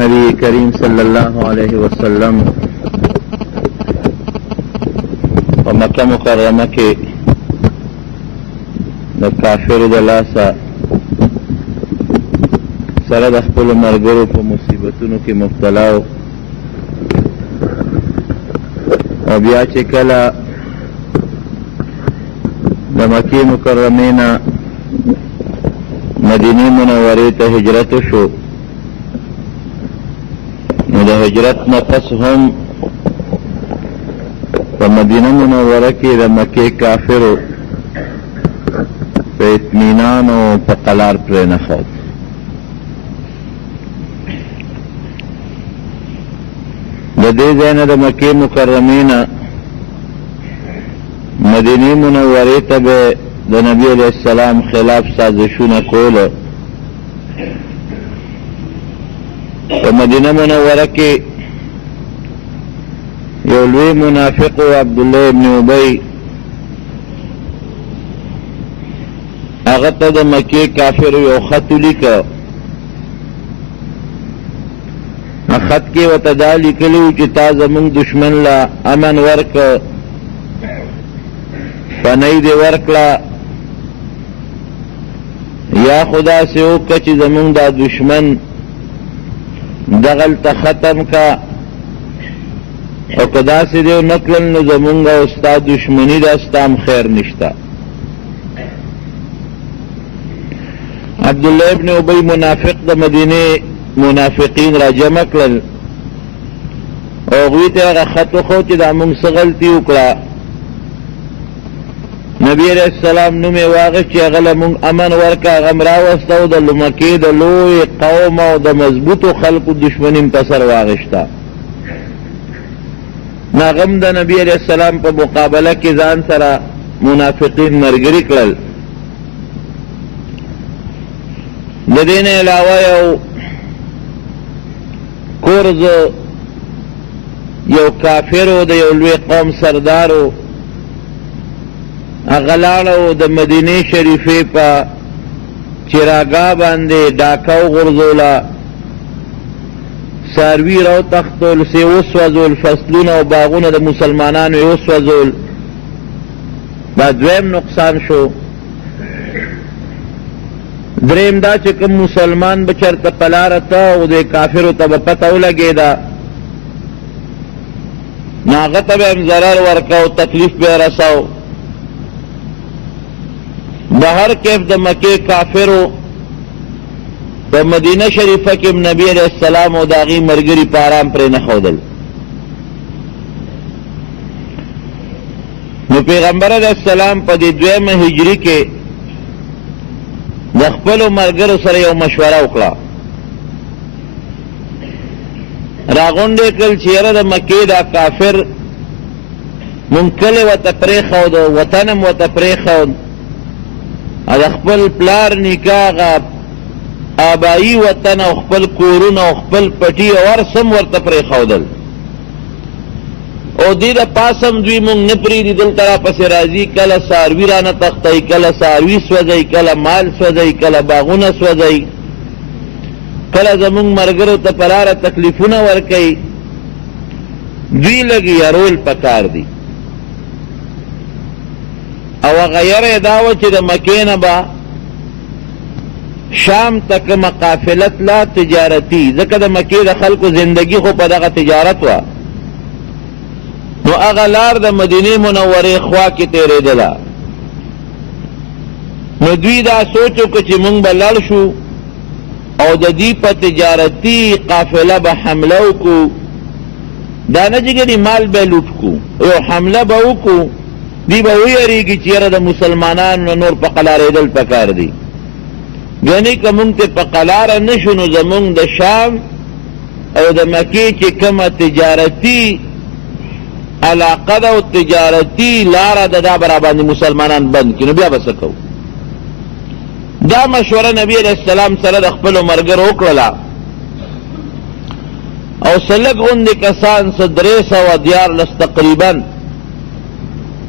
نبی کریم صلی اللہ علیہ وسلم و مکہ مکرمہ کے د کافر د لاسا سره د خپلو ملګرو په مصیبتونو کې مبتلا و او بیا چې کله د مکې مکرمې نه مدینې منورې ته هجرت شو نو د هجرت نه پس هم په مدینه منوره کې د مکې کافرو په اطمینان او په قلار پرې نه ښود. د دې ځای نه د مکې مکرمې نه مدینې منورې ته به د نبي علیه السلام خلاف سازشونه کوله. په مدینه منوره کې یو لوی منافق و عبدالله ابن ابی، هغه ته د مکې کافرو یو خط ولیکه. خط کې ورته دا لیکلي وو چې تا زمونږ دشمن له امن ورکه، پنۍ دې ورکړه، یا خو داسې وکړه چې زمونږ دا دشمن دغلته ختم کا، او که داسې دی ونه کړل نو زمونږ او ستا دشمني ده، ستا هم خیر نشته. عبدالله ابن ابی منافق د مدینې منافقین را جمع کړل او هغوی ته هغه خط وښود چې دا موږ څه غلطي وکړه. نبی علیہ السلام نوم یې واغېست چې هغه له موږ امن ورکړه، هغه م راوسته او د مکې د لوی قوم او د مضبوطو خلقو دشمني م په سر واغېسته. نو هغه م د نبی علیہ السلام په مقابله کې ځان سره منافقین ملګري کړل. د دې نه علاوه یو کورز یو کافرو د یو لوی قوم سردارو، هغه لاړه د مدینې شریفې په چراګاه باندې ډاکه وغورځوله، څاروي راوتښتول، سې وسوځول، فصلونه او باغونه د مسلمانانو یې وسوځول. دا دویم نقصان شو. دریم دا چې کوم مسلمان به چېرته په لاره ته او د کافرو ته به پته ولګېده نو هغه ته به هم ضرر ورکه او تکلیف به یې رسو. د هر کیف د مکې کافرو په مدینه شریفه کې نبی علیہ السلام او د هغې ملګري په ارام پرې نه ښودل. نو پیغمبر علیہ السلام په دې دویمه هجري کې د خپلو ملګرو سره یو مشوره وکړه. راغونډې کړل چې یاره د مکې دا کافر مونږ کلی ورته پرېښود، وطن هم ورته پرېښود، او د خپل پلار نیکه هغه آبایي وطن او خپل کورونه او خپل پټي او هر څه م ورته پرېښودل، او دې د پاسه هم دوی مونږ نه پرېږدي، دلته راپسې راځي، کله څاروي رانه تښتوي، کله څاروي سوځوي، کله مال سوځوي، کله باغونه سوځوي، کله زمونږ ملګرو ته په لاره تکلیفونه ورکوي. دوی لږ یارول پکار دي. او هغه یره یې دا وه چې د مکې نه به شام ته کومه قافله تله تجارتي، ځکه د مکې د خلکو زندگی خو په دغه تجارت وه، نو هغه لار د مدینې منورې خوا کې تېرېدله. نو دوی دا سوچ وکړه چې موږ به لړ شو او د دې په تجارتي قافله به حمله وکړو، دا نه چې ګنې مال به لوټ کړو، یو حمله به وکړو. دی به ویریږي چې یاره د مسلمانانو نه نور په قلارېدل پکار دي، ګنې که موږ ته په قلاره نه شو نو زموږ د شام او د مکې چې کومه تجارتي علاقه ده او تجارتي لاره ده دا به راباندې مسلمانان بند کړي، نو بیا به څه کوو. دا مشوره نبی علیہ السلام سره د خپلو ملګرو وکړله، او څه لږ غوندې کسان څه 314 تقریبا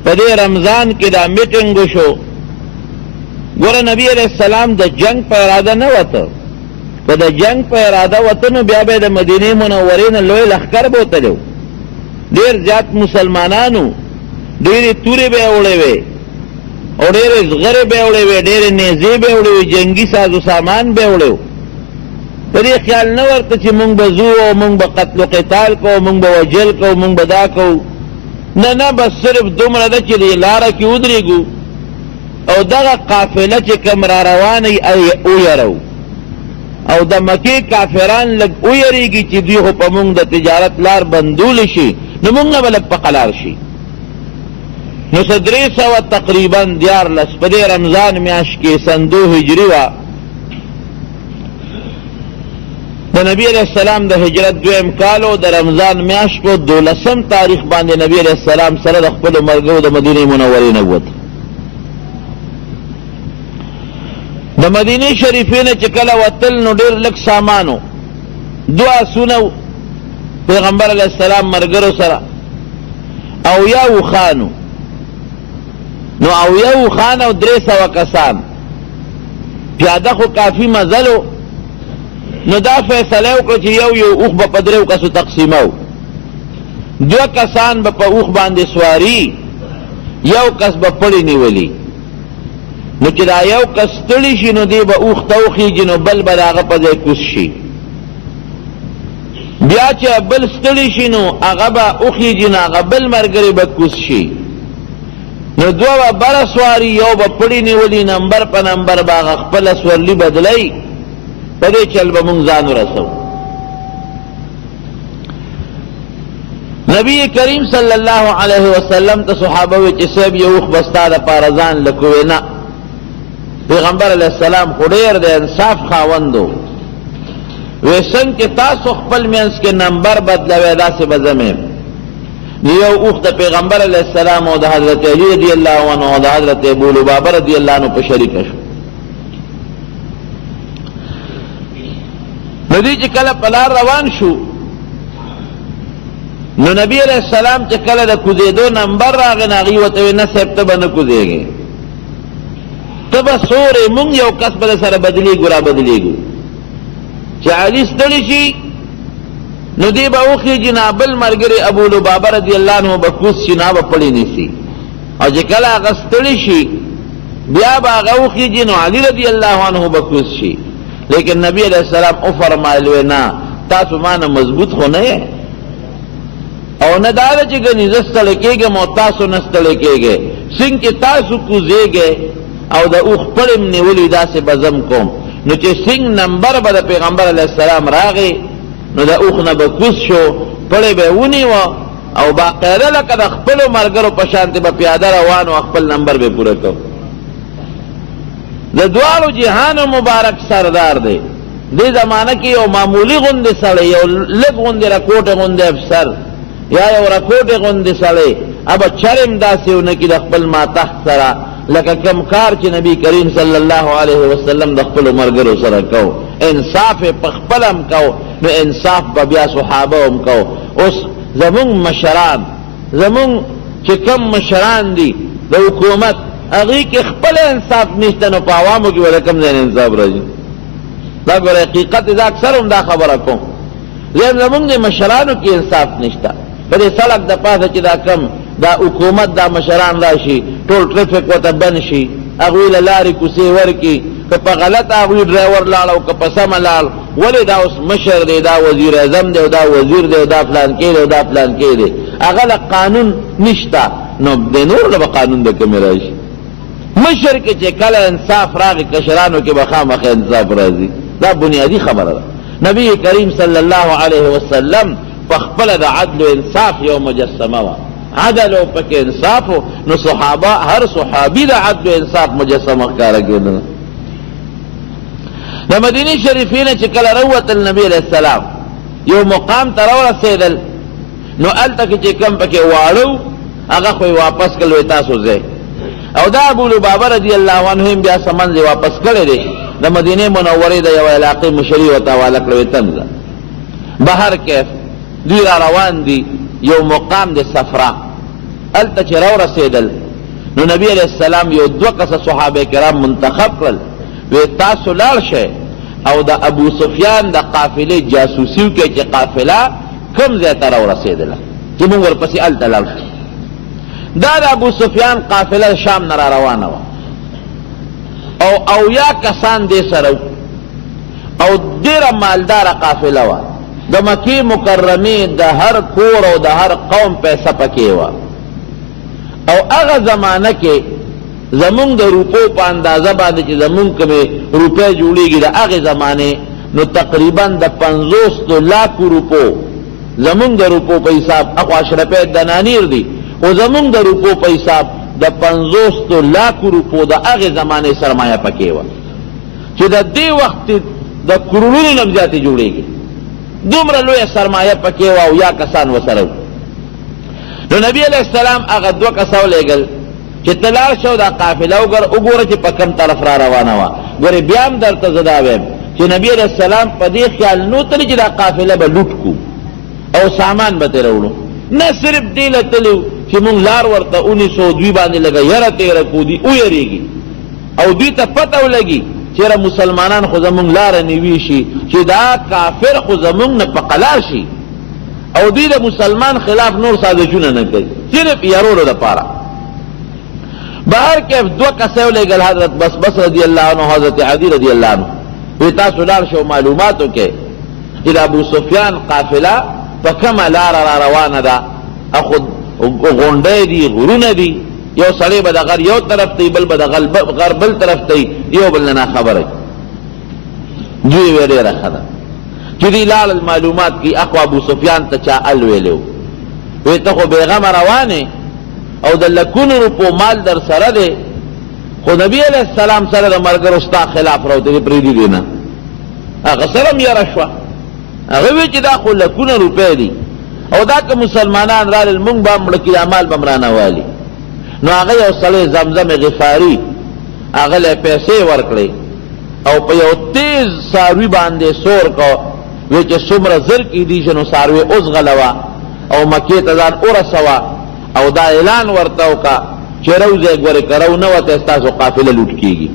په دې رمضان کې دا میټینګ وشو. ګوره نبی علیہ السلام د جنگ په اراده نه وته، په د جنگ په اراده وطنو بیا به د مدینې منورې نه لوی لښکر به وتلو ډېر زیات مسلمانانو ډېرې تورې به یې وړې وې او ډېرې زغرې به یې وړې وې ډېرې نیزې به یې وړې وې جنګي سازو سامان به یې وړی و په دې خیال نه ورته چې مونږ به ځو او مونږ به قتل و قتال کوو مونږ به وجل کوو مونږ به دا کوو نه بس صرف دومره ده چې دې لاره کې ودرېږو او دغه قافله چې کوم را روانه ویرو او د مکې کافران لږ ویریږي چې دوی خو په مونږ د تجارت لار بندولی شي نو مونږ نه به لږ په قلار شي نو څه 300 تقریبا 14 په دې رمضان میاشت کې سن 2 هجري وه د نبی علیہ السلام د هجرت دویم کال و د رمضان میاشت په 12 تاریخ باندې نبی علیہ السلام سره د خپلو ملګرو د مدینې منورې نه ووت د مدینې شریفې نه چې کله وتل نو ډېر لږ سامانو 2 آسونه پیغمبر علیہ السلام ملګرو سره او یا وخانو نو او یا وخان او 300 کسان پیاده خو کافي مزلو نو دا فیصله وکړه چې یو اوښ به په 3 کسو تقسیمو 2 کسان به په اوښ باندې سواري یو کس به پړی نیولي نو چې دا یو کس ستړي شي نو دی به اوښ ته وخیږي نو بل به د هغه په ځای کوز شي بیا چې بل ستړي شي نو هغه به وخیږي نو هغه بل ملګری به کوز شي نو 2 به بره سواري یو به پړی نیولي نمبر په نمبر به هغه خپله سورلي بدلی په دې چل به مونږ ځان ورسو نبی کریم صلی الله علیه وسلم ته صحابه وی چې صاحب یو اوښ به ستا دپاره ځان لکوې نه پیغمبر علیه السلام خو ډېر د انصاف خاوند و وی څنګ کې تاسو خپل منځ کې نمبر بدلوئ داسې به زه یم یو اوښ د پیغمبر علیه السلام او د حضرت علی رضی الله عنه او د حضرت ابو لبابه رضی الله عنه په شریکه شو نو دی چې کله په لار روان شو نو نبی علیہ السلام چې کله د کوزېدو نمبر راغی نو هغې ورته ویې نه صاحب ته به نه کوزېږې ته به سورې مونږ یو کس به در سره بدلېږو را بدلېږو چې علي ستړي شي نو دی به وخېږي نه بل ملګری ابو لبابه رضی الله عنه به کوز شي نه به پړی نیسي او چې کله هغه ستړي شي بیا به هغه وخېږي نو علي رضی الله عنه به کوز شي لیکن نبی علیہ السلام او فرمایلوی نه تاسو ما نه مضبوط خو نه یې او نه دا ده چې ګنې زه ستړی کېږم او تاسو نه ستړی کېږئ څنګ چې تاسو کوزېږئ او د اوښ پړی م نیولي داسې به زم کوم نو چې څنګ نمبر به د پیغمبر علیه السلام راغی نو د اوښ نه به کوز شو پړی به یې ونیوه او باقاعده لکه د خپلو ملګرو په شانتې به پیاده روان و خپل نمبر به پوره کو د دواړو جهانو مبارک سردار دی دې زمانه کې یو معمولی غوندې سړی یو لږ غوندې رکوټې غوندې افسر یا یو رکوټې غوندې سړی ابه چرم داسې ونه کړي د خپل ماتحت سره لکه کم کار چې نبی کریم صلی الله علیه وسلم د خپلو ملګرو سره کو انصاف یې په خپله هم کو نو انصاف به بیا صحابه هم کو اوس زمونږ مشران زمونږ چې کم مشران دي د حکومت هغې کې خپل انصاف نشته نو په عوامو کې به د کوم ځای نه انصاف راځي دا ګوره حقیقت زه اکثر هم دا خبره کوم زمونږ د مشرانو کې انصاف نشته په دې سړک د پاسه چې دا کم دا حکومت دا مشران راشي ټول ټرافیک ورته بند شي هغوی له لارې کوڅې ورکړي که په غلطه هغوی ډرایور لاړ او که په سمه لاړ ولې دا اوس مشر دی دا وزیر اعظم دی او دا وزیر دی او دا فلانکې دی او دا فلانکې دی هغه له قانون نشته نو د نور له به قانون د کومې راشي مشر کې چې کله انصاف راغی کشرانو کې به خامخا انصاف راځي دا بنیادی خبره ده نبی کریم صلی الله علیه وسلم په خپله د عدل و انصاف یو مجسمه وه عدل او پکې انصاف نو صحابه هر صحابي د عدل و انصاف مجسمه ښکاره کېدله د مدینې شریفې نه چې کله راووتل نبی علیه السلام یو مقام ته راورسېدل نو هلته کې چې کوم پکې واړه هغه خو یې واپس کړل وایي تاسو ځئ او دا ابو لبابه رضی الله عنه هم بیا سمن یې واپس کړی دی د مدینې منورې د یوه علاقې مشري ورته حواله کړی وایي تم ځه بهر کیف دوی را روان دي یو مقام د صفرا هلته چې راورسېدل نو نبی علیه السلام یو 2 کسه صحابه کرام منتخب کړل وی تاسو لاړ شئ او د ابو سفیان د قافلې جاسوسیو کې چې قافله کم ځای ته راورسېدله چې موږ ورپسې هلته لاړ شو. دا د ابو سفیان قافله شام نه را روانه وه او اویا کسان دې سره او ډېره مالداره قافله وه. د مکې مکرمې د هر کور او د هر قوم پیسه پکې وه او هغه زمانه کې زمونږ د روپو په اندازه باندې چې زمونږ کومې روپۍ جوړېږي د هغې زمانې نو تقریبا د 50 لاکو روپو زمونږ د روپو په حساب اخو اشرفۍ دنانیر دي خو زمونږ د روپو په حساب د 50 لاکو روپو د هغې زمانې سرمایه پکې وه چې د دې وخت د کرونو نه زیاتې جوړېږي. دومره لویه سرمایه پکې وه او یا کسان ورسره وو. نو نبی علیہ السلام هغه 2 کسه ولېږل چې ته لاړ شو دا قافله وګوره چې په کوم طرف را روانه وه. ګورې بیا هم درته زه دا وایم چې نبی علیہ السلام په دې خیال نو تلي چې دا قافله به لوټ کړو او سامان به ترې راوړو، نه صرف دې له تلو چې مونږ لار ورته ونیسو دوی باندې لږه یره تېره کړو دوی ویرېږي او دوی ته پته ولګي چېرې مسلمانان خو زمونږ لاره نیوي شي چې دا کافر خو زمونږ نه په قلار شي او دوی د مسلمان خلاف نور سازشونه نه کوي صرف یارولو دپاره. بهر کیف 2 کسه ولېږل حضرت بس رضی الله عنه حضرت عدی رضی الله عنه وی تاسو لاړ شو معلوماتو کې چې د ابو سفیان قافله په کومه لاره را روانه ده اخو غونډۍ دي غرونه دي یو سړی به د غر یو طرف ته بل به د غر بل طرف ته یو بل نه خبره دوی وی ډېره ښه ده چې دوی لاړل معلومات کې اخو ابو سفیان ته چا ال ویلی وی ته خو بېغمه روانې او د لکونو روپو مال در سره دی خو نبی علیہ السلام سره د ملګرو ستا خلاف راوتلي پرېږدي دې نه. هغه سره هم یاره شوه هغه وی چې دا خو لکونه روپۍ دي او دا که مسلمانان رالل مونږ به هم مړه کړي دا مال به م رانهوالي. نو هغه یو سړی زمزم غفاري هغه له پیسې ورکړې او په یو تیز څاروي باندې سور کو وی چې څومره زر کېدی شي نو څاروي اوس غلوه او مکې ته ځان ورسوه او دا اعلان ورته وکړه چې روځئ ګورې که رو نه وته ستاسو قافله لوټ کېږي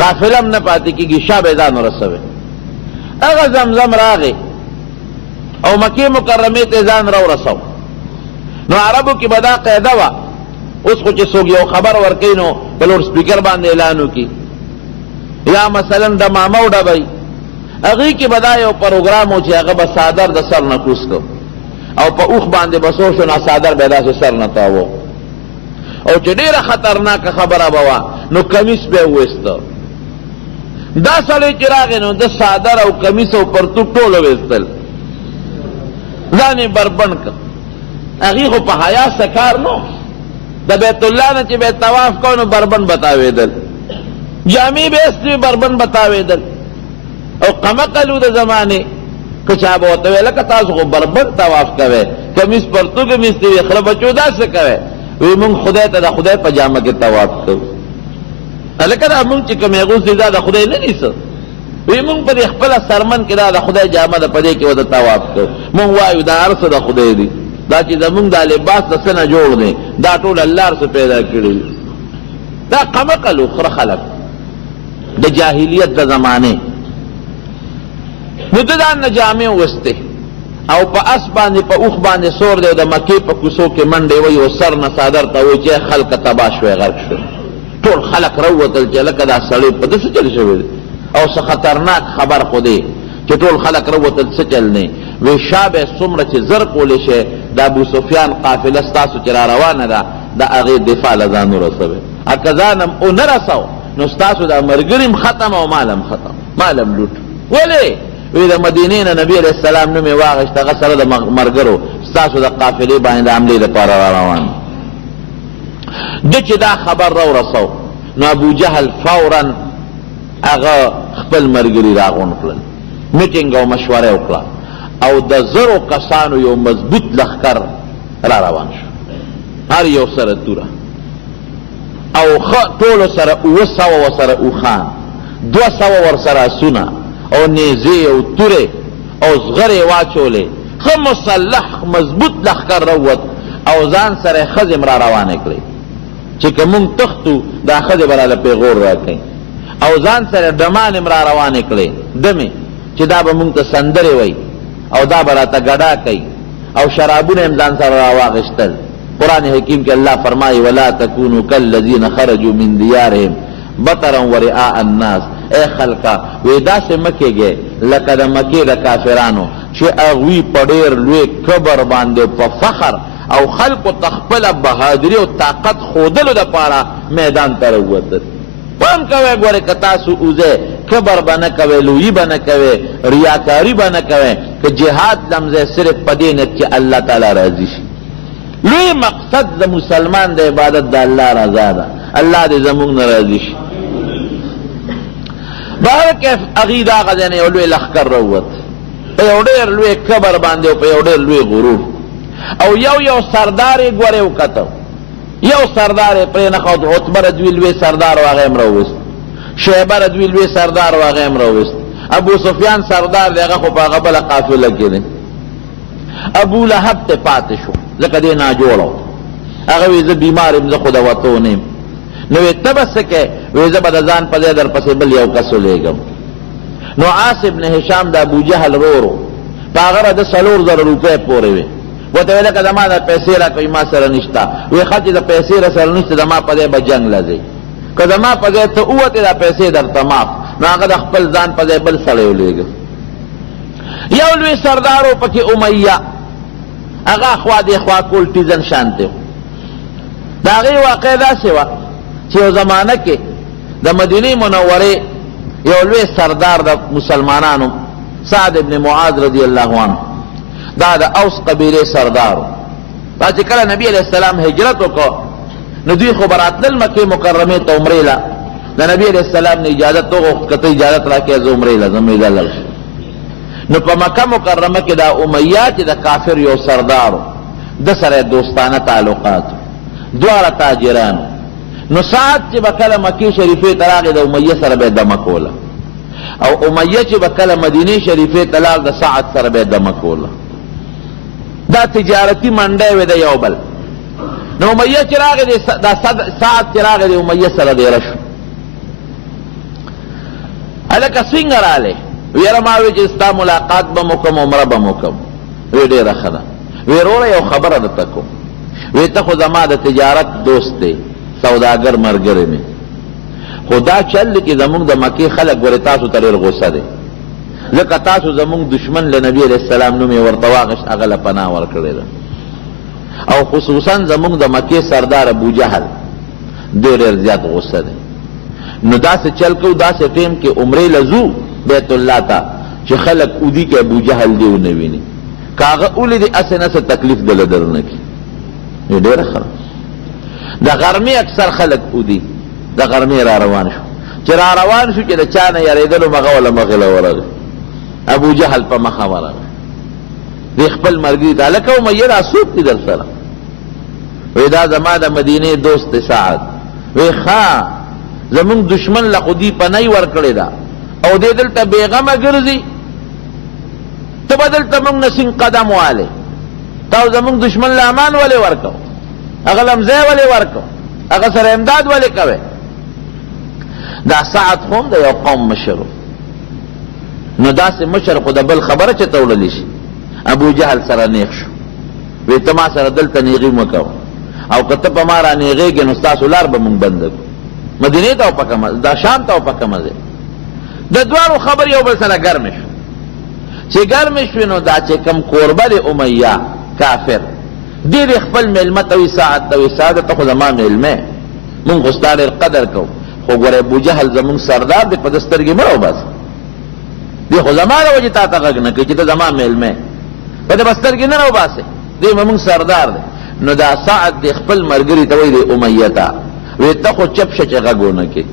قافله هم نه پاتې کېږي شا به یې ځان ورسوئ. هغه زمزم راغې او مکې مکرمې ته ځان راورسو. نو عربو کې به دا قاعده وه اوس خو چې څوک یو خبر ورکوي نو په لوډ سپیکر باندې اعلان وکړي یا مثلا د مامو ډبی هغې کې به دا یو پروګرام و چې هغه به څادر د سر نه کوز کړو او په اوښ باندې بسو شو نو څادر به یې داسې سر نه تاوه او چې ډېره خطرناکه خبره به وه نو کمیس به یې وویسته. دا سړی چې راغی نو د څادر او کمیس او پرتوګ ټول وویستل ځان یې بربنډ کړ. هغې خو په حیا څه کار نو د بیت الله نه چې به یې طواف کو نو بربنډ به تاوېدل جامې به ایستې بربنډ به تاوېدل او قمقلو د زمانې که چا به ورته ویل لکه تاسو خو بربنډ طواف کوئ کمیس پرتوګ هم ایستې وي خره بچو داسې کوئ وی مونږ خدای ته د خدای په جامه کې طواف کوو. لکه دا مونږ چې کوم اغوستې دا د خدای نه دي څه وی مونږ په دې خپله سرمن کې دا د خدای جامه ده په دې کې ورته طواف کوو. مونږ وایو دا هر څه د خدای دي دا چې زمونږ دا لباس د څه نه جوړ دی دا ټول الله هر څه پیدا کړي دا قمقل خره خلک د جاهلیت د زمانې. نو د دا نه جامې وستې او په اس باندې په اوښ باندې سور دی او د مکې په کوڅو کې منډې وایي او سر نه څادر ته وایي چې خلکه تباه شوی غرق شوی ټول خلک راووتل چې لکه دا سړی په ده څه چل شوی دی او څه خطرناک خبر خو دی چې ټول خلک راووتل څه چل نه وی شا به څومره چې زر کولی شي د ابو سفیان قافله ستاسو چې را روانه ده د هغې دفاع له ځان ورسوئ که ځان هم ونه رسو نو ستاسو دا ملګري هم ختم او مال هم ختم مال هم لوټ. ولې وی د مدینې نه نبي علیه السلام نوم یې واخېست هغه سره د ملګرو ستاسو د قافلې باندې د حملې دپاره را روان ده چې دا خبر راورسو نو ابو جهل فورا هغه خپل ملګري راغونډ کړل میټینګ او مشوره وکړه او د زرو کسانو یو مضبوط لښکر را روان شو هر یو سره توره او ټولو سره 700 ورسره اوښان 200 ورسره اسونه او نیزې او تورې او زغرې واچولې ښه مسلح مضبوط لښکر راووت او ځان سره ښځې را روانې کړې چې که مونږ تښتو دا ښځې به راله پیغور راکوي او ځان سره ډمان هم را روانې کړې دمې چې دا به مونږ ته سندرې وی او دا به راته ګډا کوي او شرابونه هم ځان سره راواغېستل. قرآن حکیم کې الله فرمایي ولا تکونوا کالذین خرجوا من دیارهم بطرا ورئاء الناس. اے خلقا وی داسې مه کېږئ لکه د مکې د کافرانو چې هغوی په ډېر لوی کبر باندې په فخر او خلقو ته خپله بهادري او طاقت ښودلو دپاره میدان ته راووتل. پام کوئ ګورئ که تاسو اوځئ کبر به نه کوئ، لویي به نه کوئ، ریاکاري به نه کوئ، که جهاد لمځئ صرف په دې نیت چې الله تعالی راضي شي. لوی مقصد د مسلمان د عبادت د الله رضا ده. الله دې زموږ نه راضي شي. بهرکیف هغوی د هغه ځای نه یو لوی لښکر راووت په یو ډېر لوی کبر باندې او په یو ډېر لوی غرور، او یو سردار یې ګورې وکتو، یو سردار یې پرې نښود. عتبه رضوي لوی سردار و هغه یې هم راوویست، شیبه رضوي لوی سردار و هغه یې هم راوویست، ابو سفیان سردار دی هغه خو په هغه بله قافله کې دی. ابو لهب ته پاتې شو ځکه دی ناجوړه و. هغه وی زه بیمار یم، زه خو د وتو نه یم. نو وی ته به څه کوې؟ وی زه به د ځان په ځای در پسې بل یو کس ولیږم. نو عاص ابن هشام د ابوجهل ورور و، په هغه را د 4,000 روپۍ پورې وې. ورته ویل که زما د پیسې راکوئ ما سره نشته. وی ښه چې د پیسې را سره نشته زما په ځای به جنګ لځئ، که زما په ځای ته ووتې دا پیسې درته معاف. نو هغه د خپل ځان په ځای بل سړی ولیږه. یو لوی سردار و پکې امیه، هغه خوا دې خوا کول ټیزن شانتې و. د هغې واقع داسې وه چې یو زمانه کې د مدینې منورې یو لوی سردار د مسلمانانو سعد ابن معاذ رضی الله عنه، دا د اوس قبیلې سردار و. دا چې کله نبی علیه السلام هجرت وکړ نو دوی خو به راتلل مکې مکرمې ته عمرې له. د نبی علیه السلام نه اجازت وغوښت که ته اجازت راکړې زه عمرې له ځم. ویې لاړ شو. نو په مکه مکرمه کې دا امیه چې د کافر یو سردار و، د سره دوستانه تعلقات، دواړه تاجرانو. نو سعد چې به کله مکې شریفې ته راغی د امیه سره به یې دمه کوله، او امیه چې به کله مدینې شریفې ته لاړ د سعد سره به یې دمه کوله. دا تجارتي منډی وې د یو بل. نو امیه چې راغی دا سعد چې راغی د امیه سره دیره شو. هلکه څنګه رالی؟ ویره ما وی چې ستا ملاقات به مو کوم، عمره به مو کوم. وی ډېره ښه ده. وی وروره یو خبره درته کوم. وی ته خو زما د تجارت دوست دی، سوداګر ملګری مې، خو دا چل دی چې زمونږ د مکې خلک ګورې تاسو ته ډېر غوسه دی، ځکه تاسو زمونږ دشمن له نبي علیه السلام نوم یې ورته واغېست، هغه له پناه ورکړې ده. او خصوصا زمونږ د مکې سردار ابوجهل دی ډېر زیات غوسه دی. نو داسې چل کوو داسې ټیم کې عمرې له ځو بیت الله ته چې خلک اودي کې ابوجهل دی ونه ویني، که هغه ولیدي هسې نه څه تکلیف دله درنه کړي. ډېره ښه د غرمې اکثر خلک اودي. د غرمې را روان شو، چې را روان شو چې د چا نه یارېدلو مغه وله مخې له ورغی. ابوجهل په مخه ورغی. دی خپل ملګري ته هلکه امیه را څوک دي در سره؟ وی دا زما د مدینې دوست دی سعد. وی ښه زمونږ دشمن له خو دي پنۍ ورکړې ده او دی دلته بېغمه ګرځي، ته به دلته مونږ نه سین قدم والې. تا زمونږ دشمن له امان ولې ورکو؟ هغه لمځی ولې ورکو؟ هغه سره امداد ولې کوې؟ دا سعد خو هم د یو قوم مشر و. نو داسې مشر خو د بل خبره چې ته وړلی شي. ابوجهل سره نیغ شو. وی ته ما سره دلته نیغي مه کوه، او که ته په ما را نیغېږې نو ستاسو لار به مونږ بنده کړو، مدینې ته او په کومه دا شام ته او په کومه ځای. د دواړو خبر یو بل سره ګرمې شو. چې ګرمې شوې نو دا چې کوم کوربه د امیه کافر دی د خپل میلمه ته وي سعد ته وي سعده ته خو زما میلمه مونږ خو ستا ډېر قدر کوو، خو ګوره ابوجهل زمونږ سردار دی په ده سترګې مه راوباسه. دی خو زما د وجې تا ته غږ نه کوي چې ته زما میلمه په ده به سترګې نه راوباسې، دی زمونږ سردار دی. نو دا سعد دی خپل ملګري ته وایي د امیه ته وی ته خو چپ شه چې غږ ونه کړې،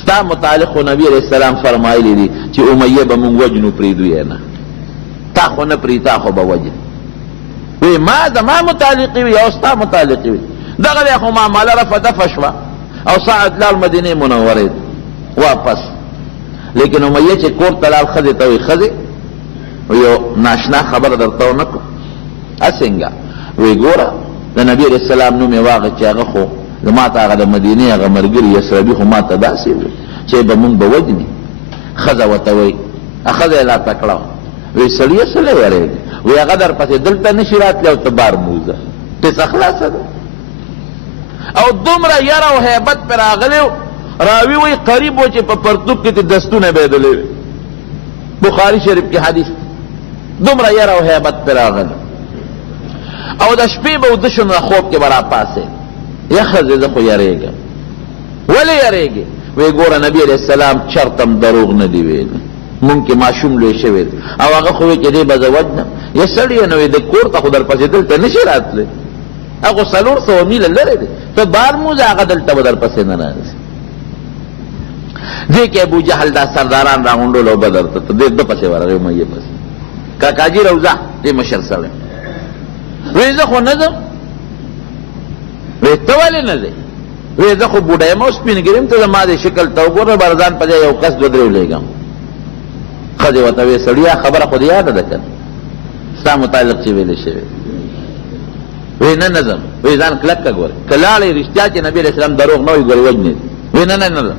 ستا متعلق خو نبي علیه السلام فرمایلی دي چې امیه به مونږ وجنو پرېږدو یې نه، تا خو نه پرې تا خو به وجنو. وی ما زما متعلقي وي او ستا متعلقي وي، دغه دی خو معامله رفع دفع شوه او سعد لاړ مدینې منورې واپس. لیکن امیه چې کور ته لاړ ښځې ته وایي ښځې یو ناشنا خبره درته ونه کړو څنګه؟ وی ګوره د نبي علیه السلام نوم یې واغې چې هغه خو ما ته هغه د مدینې هغه ملګري یسربي خو ما ته داسې وي چې به مونږ به وجني. ښځه ورته وایي ښځه یې لا تکړه وه، وایي سړیه څه له یېرېږي؟ وایي هغه در پسې دلته نه شي راتلی او ته بار موزه پسه خلاصه ده. او دومره یره او هیبت پې راغلی و، راوي وایي قریب و چې په پرتوب کې ته دستونه بېدلې وې. بخاري شریف کې حدیث دومره یره او هیبت پې راغلی. او د شپې به وده شو نو خوب کې به راپاسې، یا ښځې زه خو یېرېږم. ولې یېرېږې؟ وی ګوره نبی علیہ السلام چرتم دروغ نه دی ویلی، مونږ کې ماشوم لوی شوی دی او هغه خو وی چې دی به زه وجنم. یا سړیه نو د کور ته خو در پسې دلته نشي راتلی، هغه 400 میله لرې دی، ته بار موزه هغه دلته به در پسې نه راځي. دې کې ابو جهل دا سرداران راغونډول او بدر ته دې د پسې ورغی امیه پسې. کاکاجي روزه دې مشر سړی وی زه خو نه ځم. وی ته ولې نه ځې؟ وی زه خو بوډا یم او سپین ګریم، ته زما دې شکل ته وګوره برځان په ځای یو کس دوه درې ولېږم. ښځې ورته وی سړیه خبره خو دې یاده ده که نه ستا متعلق چې ویلې شوې؟ وی نه نه ځم. وی ځان کلک که ګورې که لاړې رښتیا چې نبي علیه السلام دروغ نه وایي ګورې وجنې. وی نه نه نه ځم.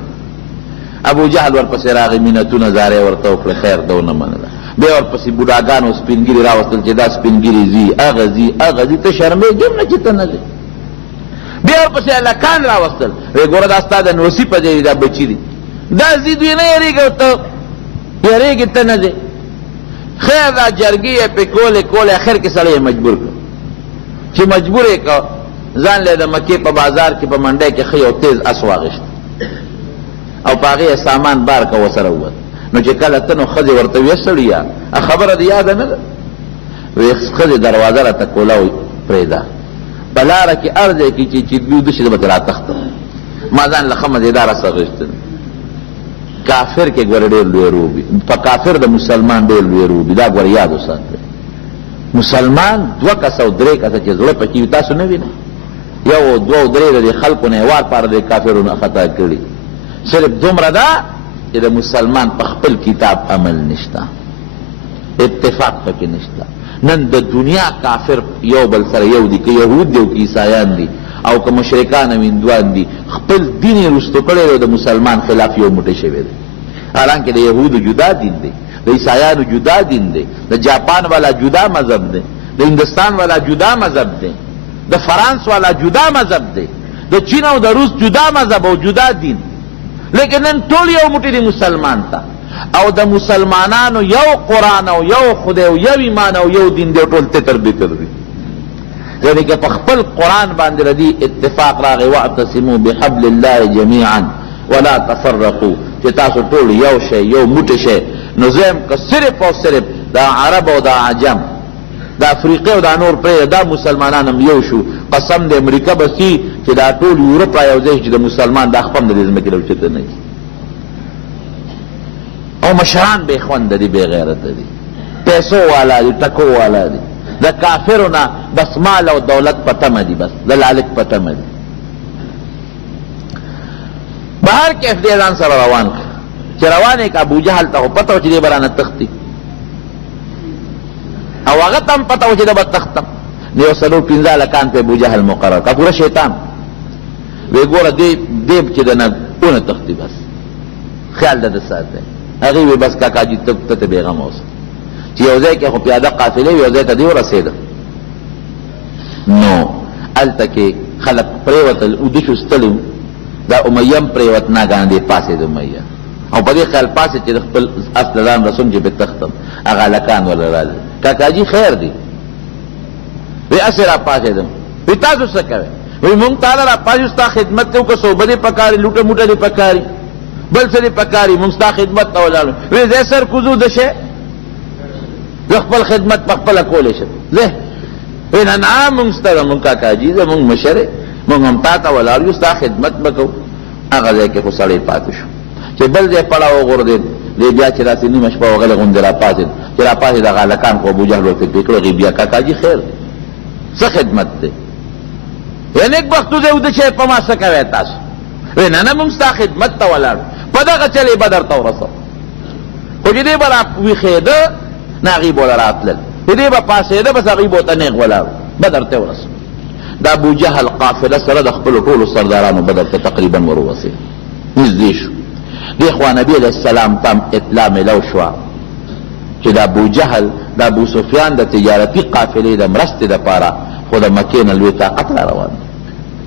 ابو جهل ورپسې راغی، مینتونه زارې ورته وکړې، خیر ده ونه منله. بیا ورپسې بوډاګانو سپینګیري راوستل چې دا سپینګیري ځي هغه ځي هغه ځي، ته شرمېږې نه چې ته نه ځې. بیا ورپسې هلکان راوستل، وی ګوره دا ستا د نوسي په ځای دا بچي دي، دا ځي دوی نه یېرېږي، ته یېرېږي ته نه ځې. خیر دا جرګې یې پې کولې کولې، اخر کې سړی یې مجبور کړ. چې مجبور یې کړ ځان له د مکې په بازار کې په منډی کې ښه یو تیز اس واغېشت او په هغې یې سامان بار که ورسره ووت. نو چې کله ته نو ښځې ورته ویې سړیه خبره دې یاده نه ده؟ وی ښځې دروازه راته کوله وی پرېږده، په لاره کې هر ځای کې چې ویده شي زه به ترې راتښتم. ما ځان له ښه مزېداره څه غېښتل. کافر کې ګوره ډېر لوی روبي، په کافر د مسلمان ډېر لوی روبي، دا ګوره یاد وساتئ. مسلمان 2 کسه او 3 کسه چې زړه پکې وي تاسو نه وینئ، 1 او 2 او 3 د خلکو نه یې وار پاره د کافرونو خطا کړي. صرف دومره ده چې د مسلمان په خپل کتاب عمل نشته، اتفاق پکې نشته. نن د دنیا کافر یو بل سره یو دي، که یهود دي او که عیسایان دي او که مشرکان او هندوان دي، خپل دین یې رستو کړی او د مسلمان خلاف یو موټی شوی دی. حالانکه د یهودو جدا دین دی، د عیسایانو جدا دین دی، د جاپان والا جدا مذهب دی، د هندوستان والا جدا مذهب دی، د فرانس والا جدا مذهب دی، د چین او د روس جدا مذهب او جدا دین. لیکن نن ټول یو موټی دی مسلمان ته، او د مسلمانانو یو قرآن او یو خدای او یو ایمان او یو دین دی، ټول تتر بتر دی. یعنی که په خپل قرآن باندې ردی اتفاق راغی، واعتصموا بحبل الله جميعا ولا تفرقوا، چې تاسو ټول یو شی یو موټی شی. نو زم که صرف او صرف دا عرب او دا عجم، دا افریقه او دا نور پرې دا مسلمانان هم یو شو، قسم د امریکا بسی چې دا ټول یورپ را یو ځای چې د مسلمان د خپل د ځمکې راوچته نه کی. او مشران بے خوند دي، بے غیرت دي، پیسو والا دي، ټکو والا دي، د کافرونه بس مال او دولت پتمه دي، بس د لالک پتمه دي. بهر کیف دې ځان سره روان کړ چې روان یې که ابو جهل ته خو پته و چې دې به رانه تښتي، او هغه ته هم پته و چې ده به تښتم. نو یو 4-5 هلکان په ابو جهل مقرر که پوره شیطان. وی ګوره دې چې د نه ونه تښتي، بس خیال ده د ساته. هغې وی بس کاکاجي ته بېغمه اوسه چې یو ځای کې خو پیاده قافلې وي، یو ځای ته دې ورسېده. نو هلته کې خلک پرېوتل، اوده شو ستړي، دا امیه هم پرېوت، ناګانه دې پاسېد امیه، او په دې خیال پاسې چې د خپل اس له ځان رسوم چې پې تښتم. هغه هلکان ورله راځي، کاکاجي خیر دی؟ وی اسې را پاسېدم. وی تاسو څه کوئ؟ وی مونږ تاله را پاسې ستا خدمت کوو، که صوبه دې پکاري، لوټه موټه دې پکاري، بل څه دې پکاري، مونږ ستا خدمت ته ولاړو. وی زه سر کوزو د شی زه خپل خدمت په خپله کولی شم، زه وی نه نه مونږ سته ده، مونږ کاکاجي زمونږ مشر یې، مونږ هم تا ته ولاړ یو، ستا خدمت به کوو. هغه ځای کې خو سړی پاتې شو چې بل ځای پړه وغورځېد. دی بیا چې داسې نیمه شپه وغلی غوندې را پاڅېد، چې را پاڅېد هغه هلکان خو ابوجهل ورته پرې کړه. بیا کاکاجي خیر دی، څه خدمت دی؟ یا نیک بختو دی اوده شی په ما څه کوئ تاسو؟ وی نه نه مونږ ستا خدمت ته ولاړو، په دغه چل یې به درته ورسو. خو چې دی به را ویښېده نه هغوی به له راتلل، چې دی به پاسېده بس هغوی به ورته نیغ ولاړو، به درته ورسو. د ابوجهل قافله سره د خپلو ټولو سردارانو به درته تقریبا ور ووسېد، نږدې شو. دی خوا نبی علیہ السلام تم اطلاع ملو شوا چې د ابو جهل د ابو سفیان د تجارتي قافلې د مرستې دپاره خو د مکې نه لوی طاقت را روان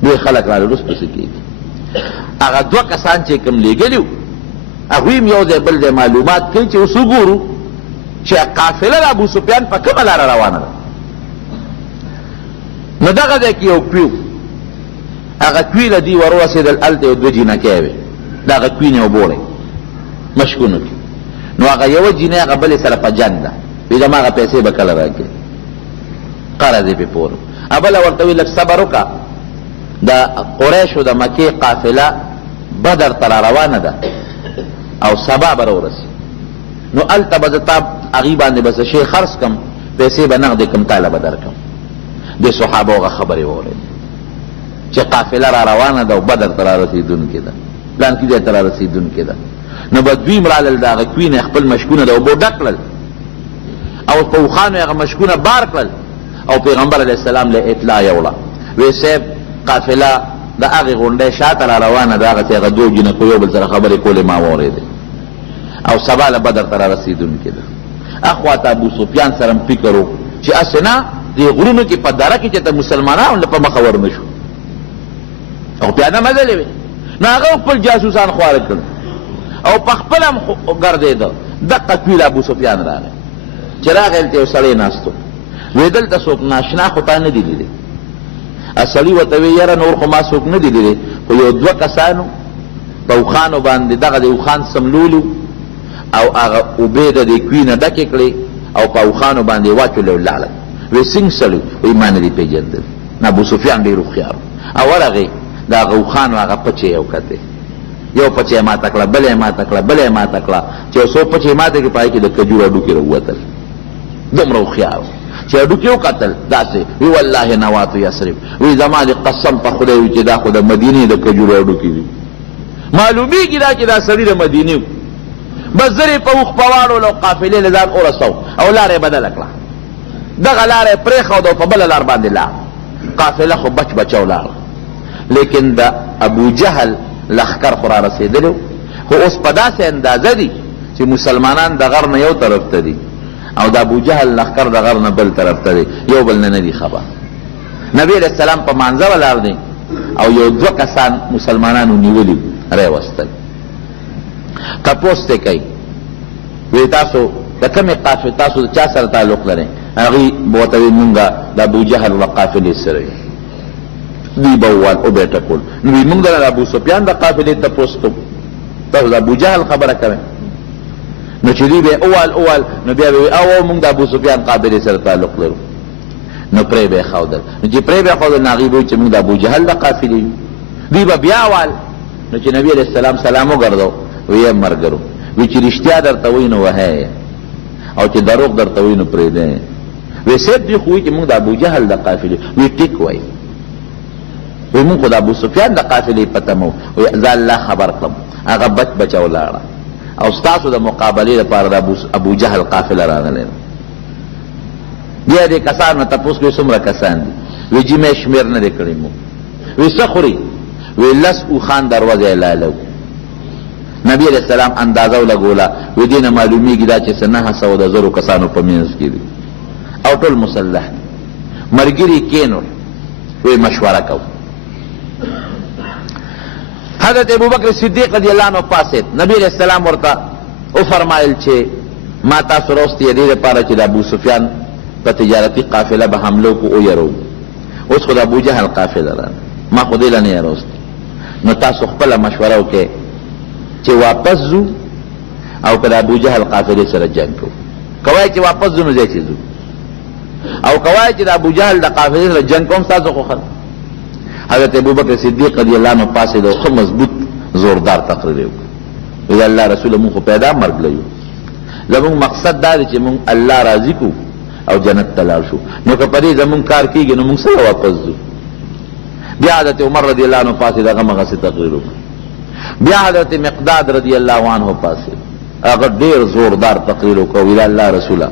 دوی خلک را لرس پسې کېږي هغه دوه کسان چې کوم لیږلي وو هغوی هم یو ځای بل ځای معلومات کوي چې اوس وګورو چې قافله د ابو سفیان په کومه لاره روانه ده نو دغه ځای کې یو کوي هغه کوي له دوی ورورسېدل هلته یو دوه جینکۍ وې د هغه کوي نه وبوړی مشکونو کې نو هغه یوه جینۍ هغه بلې سره په جنګ ده وی زما هغه پیسې به کله راکړې قرض یې پې پور بله ورته وی لږ صبر وکړه د قریشو د مکې قافله بدر ته را روانه ده او سبا به راورسي نو هلته به زه تا هغې باندې به څه شی خرڅ کړم پیسې به نغدې کړم تاله به درکړم د صحابه هغه خبرې واورېدې چې قافله را روانه ده او بدر ته را رسېدونکې ده پلانکي ځای ته را رسېدونکې ده نو به دوی م رالل د هغه کوي نه خپل مشکونه د اوبو ډک کړل او په اوښانو هغه مشکونه بار کړل او پیغمبر علیه السلام له اطلاع یوړه وی صاحب قافله د هغې غونډۍ شاته را روانه ده هغسې هغه دوه جینکو یو بل سره خبرې کولې ما واورېدې او سبا له بدر ته را رسېدونکې ده اخواته ابو سفیان سره م فکر و چې هسې نه دې غرونو کې په دره کې چې ته مسلمانانو له په مخه ورنه شو او پیاده مزلې وې نو هغه خپل جاسوسان خواره کړل او په خپل هم ګرځېده دقه کوي له ابو سفیان راغی چې راغی هلته یو سړی ناست و وی دلته څوک ناشنا خو تا نه دي لیدې سړي ورته وی یاره نور خو ما څوک نه دي لیدې خو یو دوه کسانو په اوښانو باندې دغه د اوښان سملولي او هغه اوبې د دې کوي نه ډکې کړې او په اوښانو باندې واچولې ولاړل وی څنګه سړي وی ما نه دي پېژندل نه ابو سفیان ډېر هوښیار او ورغې د هغه اوښانو هغه پچې یو کتې یو پچې یې ماته کړه بله یې ماته کړه بله یې ماته کړه چې یو څو پچې یې ماته کړې په هغې کې د کجورو هډوکي راووتل دومره هوښیار چې هډوکي وکتل داسې وی والله نواتو یسرب وی زما دې قسم په خدای وي چې دا خو د مدینې د کجورو هډوکي دي معلومیږي دا چې دا سړي د مدینې و بس زر یې په اوښ په واړولو او قافلې له ځان ورسو او لاره یې بدله کړه دغه لاره یې پرېښوده او په بله لار باندې لاړ قافله خو بچ بچه ولاړه لیکن د ابو جهل لخکر خو را رسېدلی خو اوس په داسې اندازه دي چې مسلمانان د غر نه یو طرف ته دي او د ابو جهل لخکر د غر نه بل طرف ته دی یو بل نه دي خبر نبی علیہ السلام په مانځه ولاړ دی او یو دوه کسان مسلمانانو نیولي راوستل تپوس ته کوي وی تاسو د کومې قافلې تاسو د چا سره تعلق لرئ هغوی به ورته وي مونږ د ابو جهل و قافلې سره یو دوی به وویل او به یې ټکول نو وی مونږ د ابو سفیان د قافلې تپوس کوو تاسو د ابو جهل خبره کوئ نو چې دوی به یې اول نو بیا به وي او مونږ د ابو سفیان قافلې سره تعلق لرو نو پرې به یې ښودل نو چې پرې به یې ښودل نو هغوی به وي چې مونږ د ابو جهل د قافلې یو دوی به بیا وال نو چې نبي علیه السلام سلام وګرځو وی یې ملګرو وی چې رښتیا درته وایي نو وهی او چې دروغ درته وایي نو پرېږدی وی صاحب دوی خو وایي چې مونږ د ابو جهل د قافلې وی ټیک وایي وی مونږ خو د ابو سفیان د قافلې پته مو وی زه الله خبر کړم هغه بچ بچه ولاړه او ستاسو د مقابلې لپاره د ابو جهل قافله راغلی ده بیا دې کسانو نه تپوس کوي څومره کسان دي وی جي مې شمېر نه دی کړی مو وی څه خوري وی لس اوښان دروازه یې لاله نبی علیہ السلام اندازه ولګوله وی دې نه معلومیږي دا چې څه 900 کسانو په منځ کې دي او ټول مسلح دي ملګري کینول وی مشوره کو حضرت ابوبکر صدیق رضی اللہ عنہ پاسید نبی علیہ السلام ورته او فرمایل چې ما تاسو راوستي دې لپاره چې د ابو سفیان په تجارتي قافله به حمله وکړو او یرو اوس خو د ابو جهل قافله ده ما خو دې له نه راوستي نو تاسو خپله مشوره وکړئ چې واپس ځو او که د ابو جهل قافلې سره جنګ کوو کوای چې واپس ځو نو ځای چې ځو او کوای چې د ابو جهل د قافلې سره جنګ کوم ستاسو خو ښه حضرت ابوبکر صدیق رضی اللہ عنہ پاسې د ښه مضبوط زوردار تقریر یې وکړو وی الله رسوله مونږ خو پیدا مرګ له یو زمونږ مقصد دا دی چې مونږ الله راضي کړو او جنت ته لاړ شو نو که په دې زمونږ کار کېږي نو مونږ سره واپس ځو بیا حضرت عمر رضی اللہ عنہ پاسې دغه مغسې تقریر وکړو بیا حضرت مقداد رضی اللہ عنہ پاسې هغه ډېر زوردار تقریر وکړو وی الله رسوله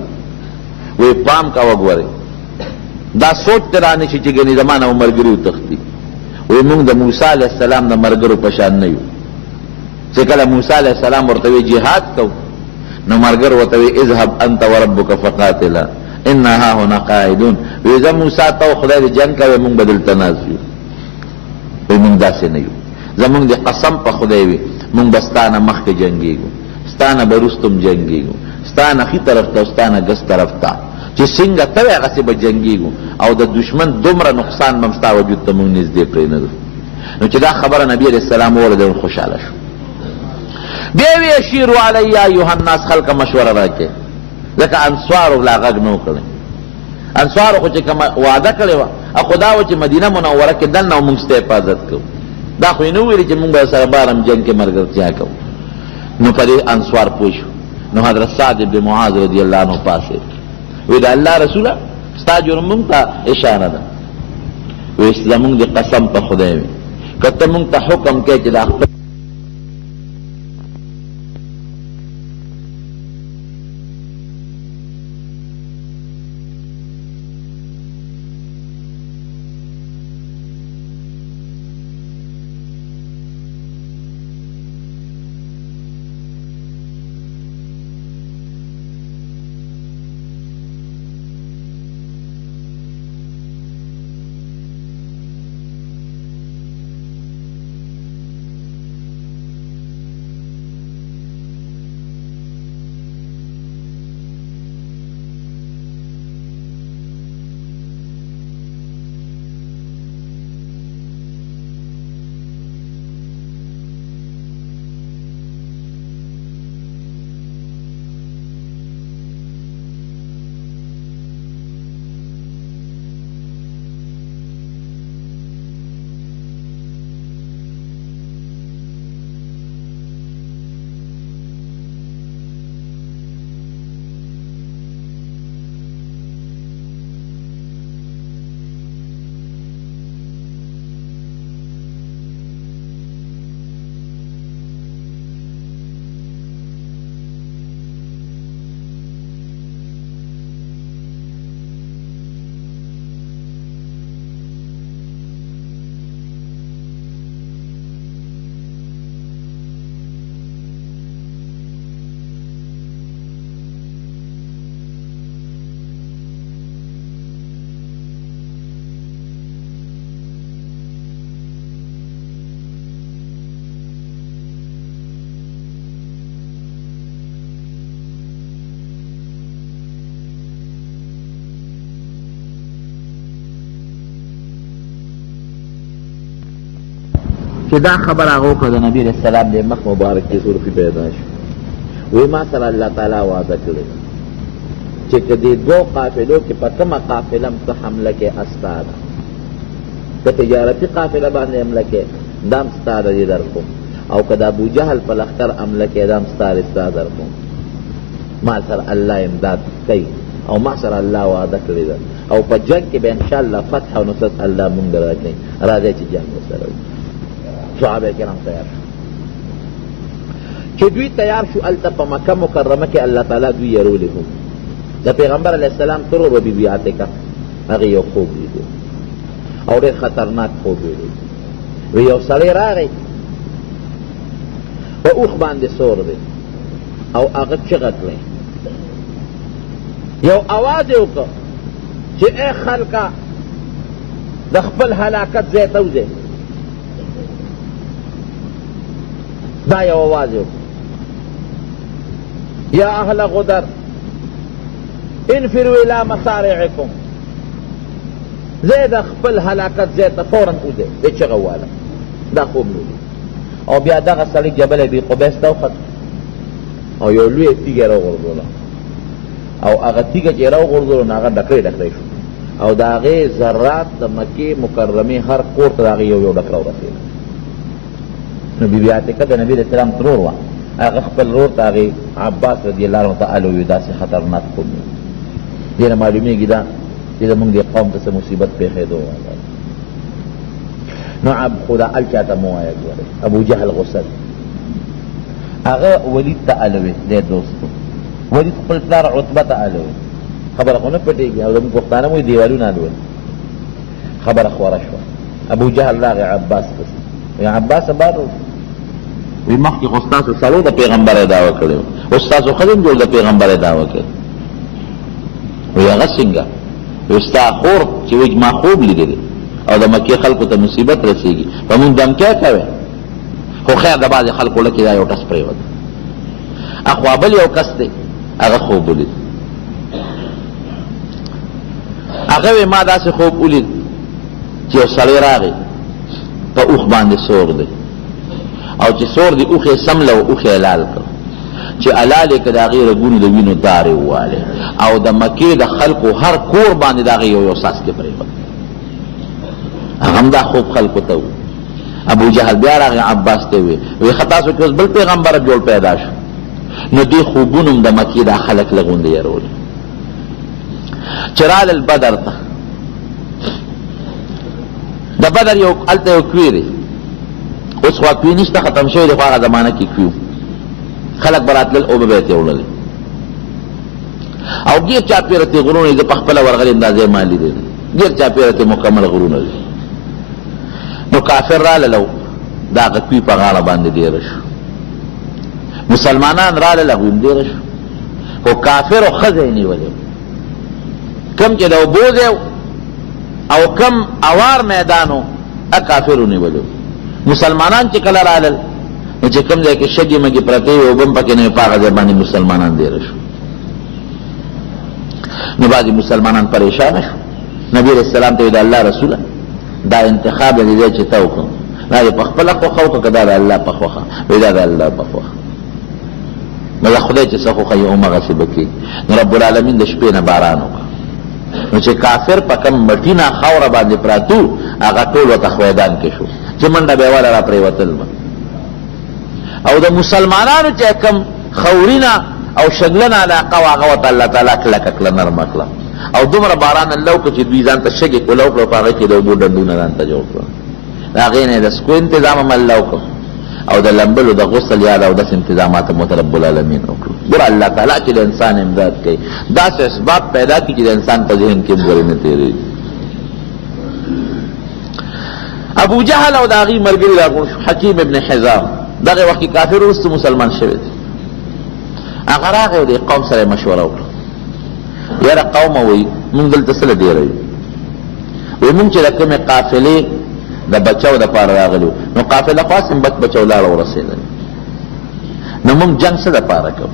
وی پام کا وګورئ دا سوچ ته رانشي چې ګنې زما نه ملګري وتښتي وی مونږ د موسی علیه السلام د ملګرو په شان نه یو چې کله موسی علیہ السلام ورته وی جهاد کو نو مرګر ورته وی اذهب انت وربك فقاتلا ان ها هنا قاعدون. وی زه موسی ته خدای دې جنگ کوي مونږ بدل تنازل وی مونږ داسې نه یو زمونږ د قسم په خدای وی مونږ بستانه مخکې جنگیږو ستانه برستم جنگیږو ستانه خي طرف ته ستانه ګس طرف ته چې څنګه ته هغه څه به جنگیږو او د دشمن دومره نقصان بمستا وجود ته مونږ نږدې پرې نه. نو چې دا خبره نبی علیہ السلام ورته خوشاله شو. بیا وی اشیروا علی ایها الناس خلق مشوره راکې ځکه انصارو لا غږ نه وکړي. انصارو خو چې کوم وعده کړې وه خدا و چې مدینه منوره کې دننه موږ سته حفاظت کوو دا خو یې نه ویلي چې موږ به سره بارم جنګ کې ملګرتیا کوو. نو په دې انصار پوه شو. نو حضرت سعد بن معاذ رضی الله عنه پاسې وی د الله رسوله ستا جرم موږ ته اشاره ده وی زموږ د قسم په خدای وي که ته موږ ته حکم کوې چې دا چې دا خبر هغه وکړه د نبي علیہ السلام د مخ مبارک کې سرخي پیدا شو. وی ما سره الله تعالی وعده کړې چې که دې دوو قافلو کې په کومه قافله م ته حمله کې استا ده که تجارتي قافله باندې حمله کې دا م ستا ده دې در کوم او که د ابوجهل په لښکر حمله کې دا م ستا در کوم. ما سره الله امداد کوي او ما سره الله وعده کړې ده او په جنګ کې به انشاءالله فتح او نصرت الله مونږ راکړي. راځئ چې جنګ وسره صحابه کرام تیار شو. چې دوی تیار شو هلته په مکه مکرمه کې الله تعالی دوی یرولې هم د پیغمبر علیه السلام ترور و بیبي عتیقه هغې یو خوب لیدو او ډېر خطرناک خوب ویلی. وی یو سړی راغی په اوښ باندې سور دی او هغه چغه کړی یو اواز یې وکړه چې ای خلکه د خپل هلاکت ځای ته وځئ. دا یو آواز یو یا اهل غدر انفروا الى مصارعکم زید خپل هلاکت زید فورا اوزه دی چغه واله. دا خوب نو او بیا دغه سړی جبل ابي قبیس ته وخت او یو لوی تیږه راوغورځوله او هغه تیږه چې راوغورځوله نو هغه ډکړی شو او د هغې ذرات د مکې مکرمې هر کور ته د هغې یو ډک راورسېده. نو بیبي عتیقه د نبي علیه السلام ترور وه هغه خپل رور ته هغې عباس رضی الله عنه تعالی ویو داسې خطرناک خوب دی. دې نه معلومېږي دا چې زمونږ دې قوم ته څه مصیبت پېښېدو. نو خو دا ال چاته مه وایه ګورئ ابو جهل غصه هغه ولید ته الوې دی دوستو ولید خپل پلار عتبه ته الوې خبره خو نه پټېږي او زموږ پښتانه مو دیوالونه الول خبره خوره شوه. ابو جهل راغی عباس پسې وی عباس بار وی مخکې خو ستاسو سړی د پیغمبر دعوه کړی او ستاسو ښځې هم جوړ د پیغمبر دعوه کړی. وی هغه څنګه؟ وی ستا خور چې وی ما خوب لیدلی او د مکې خلکو ته مصیبت رسېږي په مونږ دمکی کوی، خو خیر د بعضې خلکو لکې دا یو کس پرېوت، اخوا بل یو کس دی هغه خوب ولید. هغه وی ما داسې خوب ولید چې یو سړی راغی په اوښ باندې سور دی او چې سور دی اوښ یې سمله و اوښ یې لال کړ چې الال یې که د هغې رګونو د وینو دارې ووالې او د مکې د خلکو هر کور باندې د هغې یو څاڅکې پرېوت. هغه هم دا خوب خلکو ته و. ابو جهل بیا راغی عباس ته وی ښه تاسو کې اوس بل پیغمبر جوړ پیدا شو. نو دې خوبونو هم د مکې دا خلک لغوندې یرولې. چې رالل بدر ته، د بدر یو هلته یو کوی دی، اوس خوا کوی نشته، ختم شوی دی، خو هغه زمانه کې کوي خلک به راتلل او به به یې وړلې او ډېر چاپېره تې غرونه دي، زه په خپله ورغلې دا ځای ما لیدلی دی، ډېر چاپېره تې مکمل غرونه دي. نو کافر رالل او د هغه کوی په غاړه باندې ډېره شو، مسلمانان رالل هغوی هم ډېره شو، خو کافرو ښځه یې نیولې، کم چې د اوبو دی او کم اوار میدانو کافرو نیولو. مسلمانان چې کله رالل نو چې کم ځای کې شګې مګې پرتې وې اوبه هم پکې نه وې، په هغه ځای باندې مسلمانان ډېره شو. نو بعضې مسلمانان پریشانه شو، نبي علیه السلام ته وی د الله رسوله دا انتخاب د دې چې ته وکړم دا دې په خپله خوښه وکړه که دا د الله په خوښه؟ وی دا د الله په خوښه. نو د خدای چې څه خوښه یې همغسې به کېږي. نو رب العالمین د شپې نه باران وکړه، نو چې کافر په کم مټینه خاوره باندې پراتو هغه ټول ورته خویدان کې شو چې منډه به یې واله را پرېوتل به، او د مسلمانانو چې کم خورینه او شګلنه علاقه وه هغه ورته الله تعالی کلکه کړه، نرمه کړه، او دومره باران الله وکړه چې دوی ځان ته شګې کولاو کړه، په هغه کې د اوبو ډنډونه ځان ته جوړ کړه، د هغې نه یې د سکو انتظام هم الله وکړه او د لمبلو د غسل یا د اودس انتظامات هم ورته رب العالمین وکړو. ګوره الله تعالی چې د انسان امداد کوي داسې اسباب پیدا کړي چې د انسان په ذهن کې هم ګورې نه تېرېږي. ابو جهل او د هغې ملګري راغونډ شو، حکیم ابن حزام دغه وخت کې کافر وروسته مسلمان شوی دی. هغه راغی د قوم سره یې مشوره وکړه، یاره قومه وایي مونږ دلته څه له ډېروي، وایي مونږ چې د کومې قافلې د بچو د پاره راغلو، نو قافله خاصم بچو لاړه ورسېدل، نو موږ جنگ څه د پاره کوو؟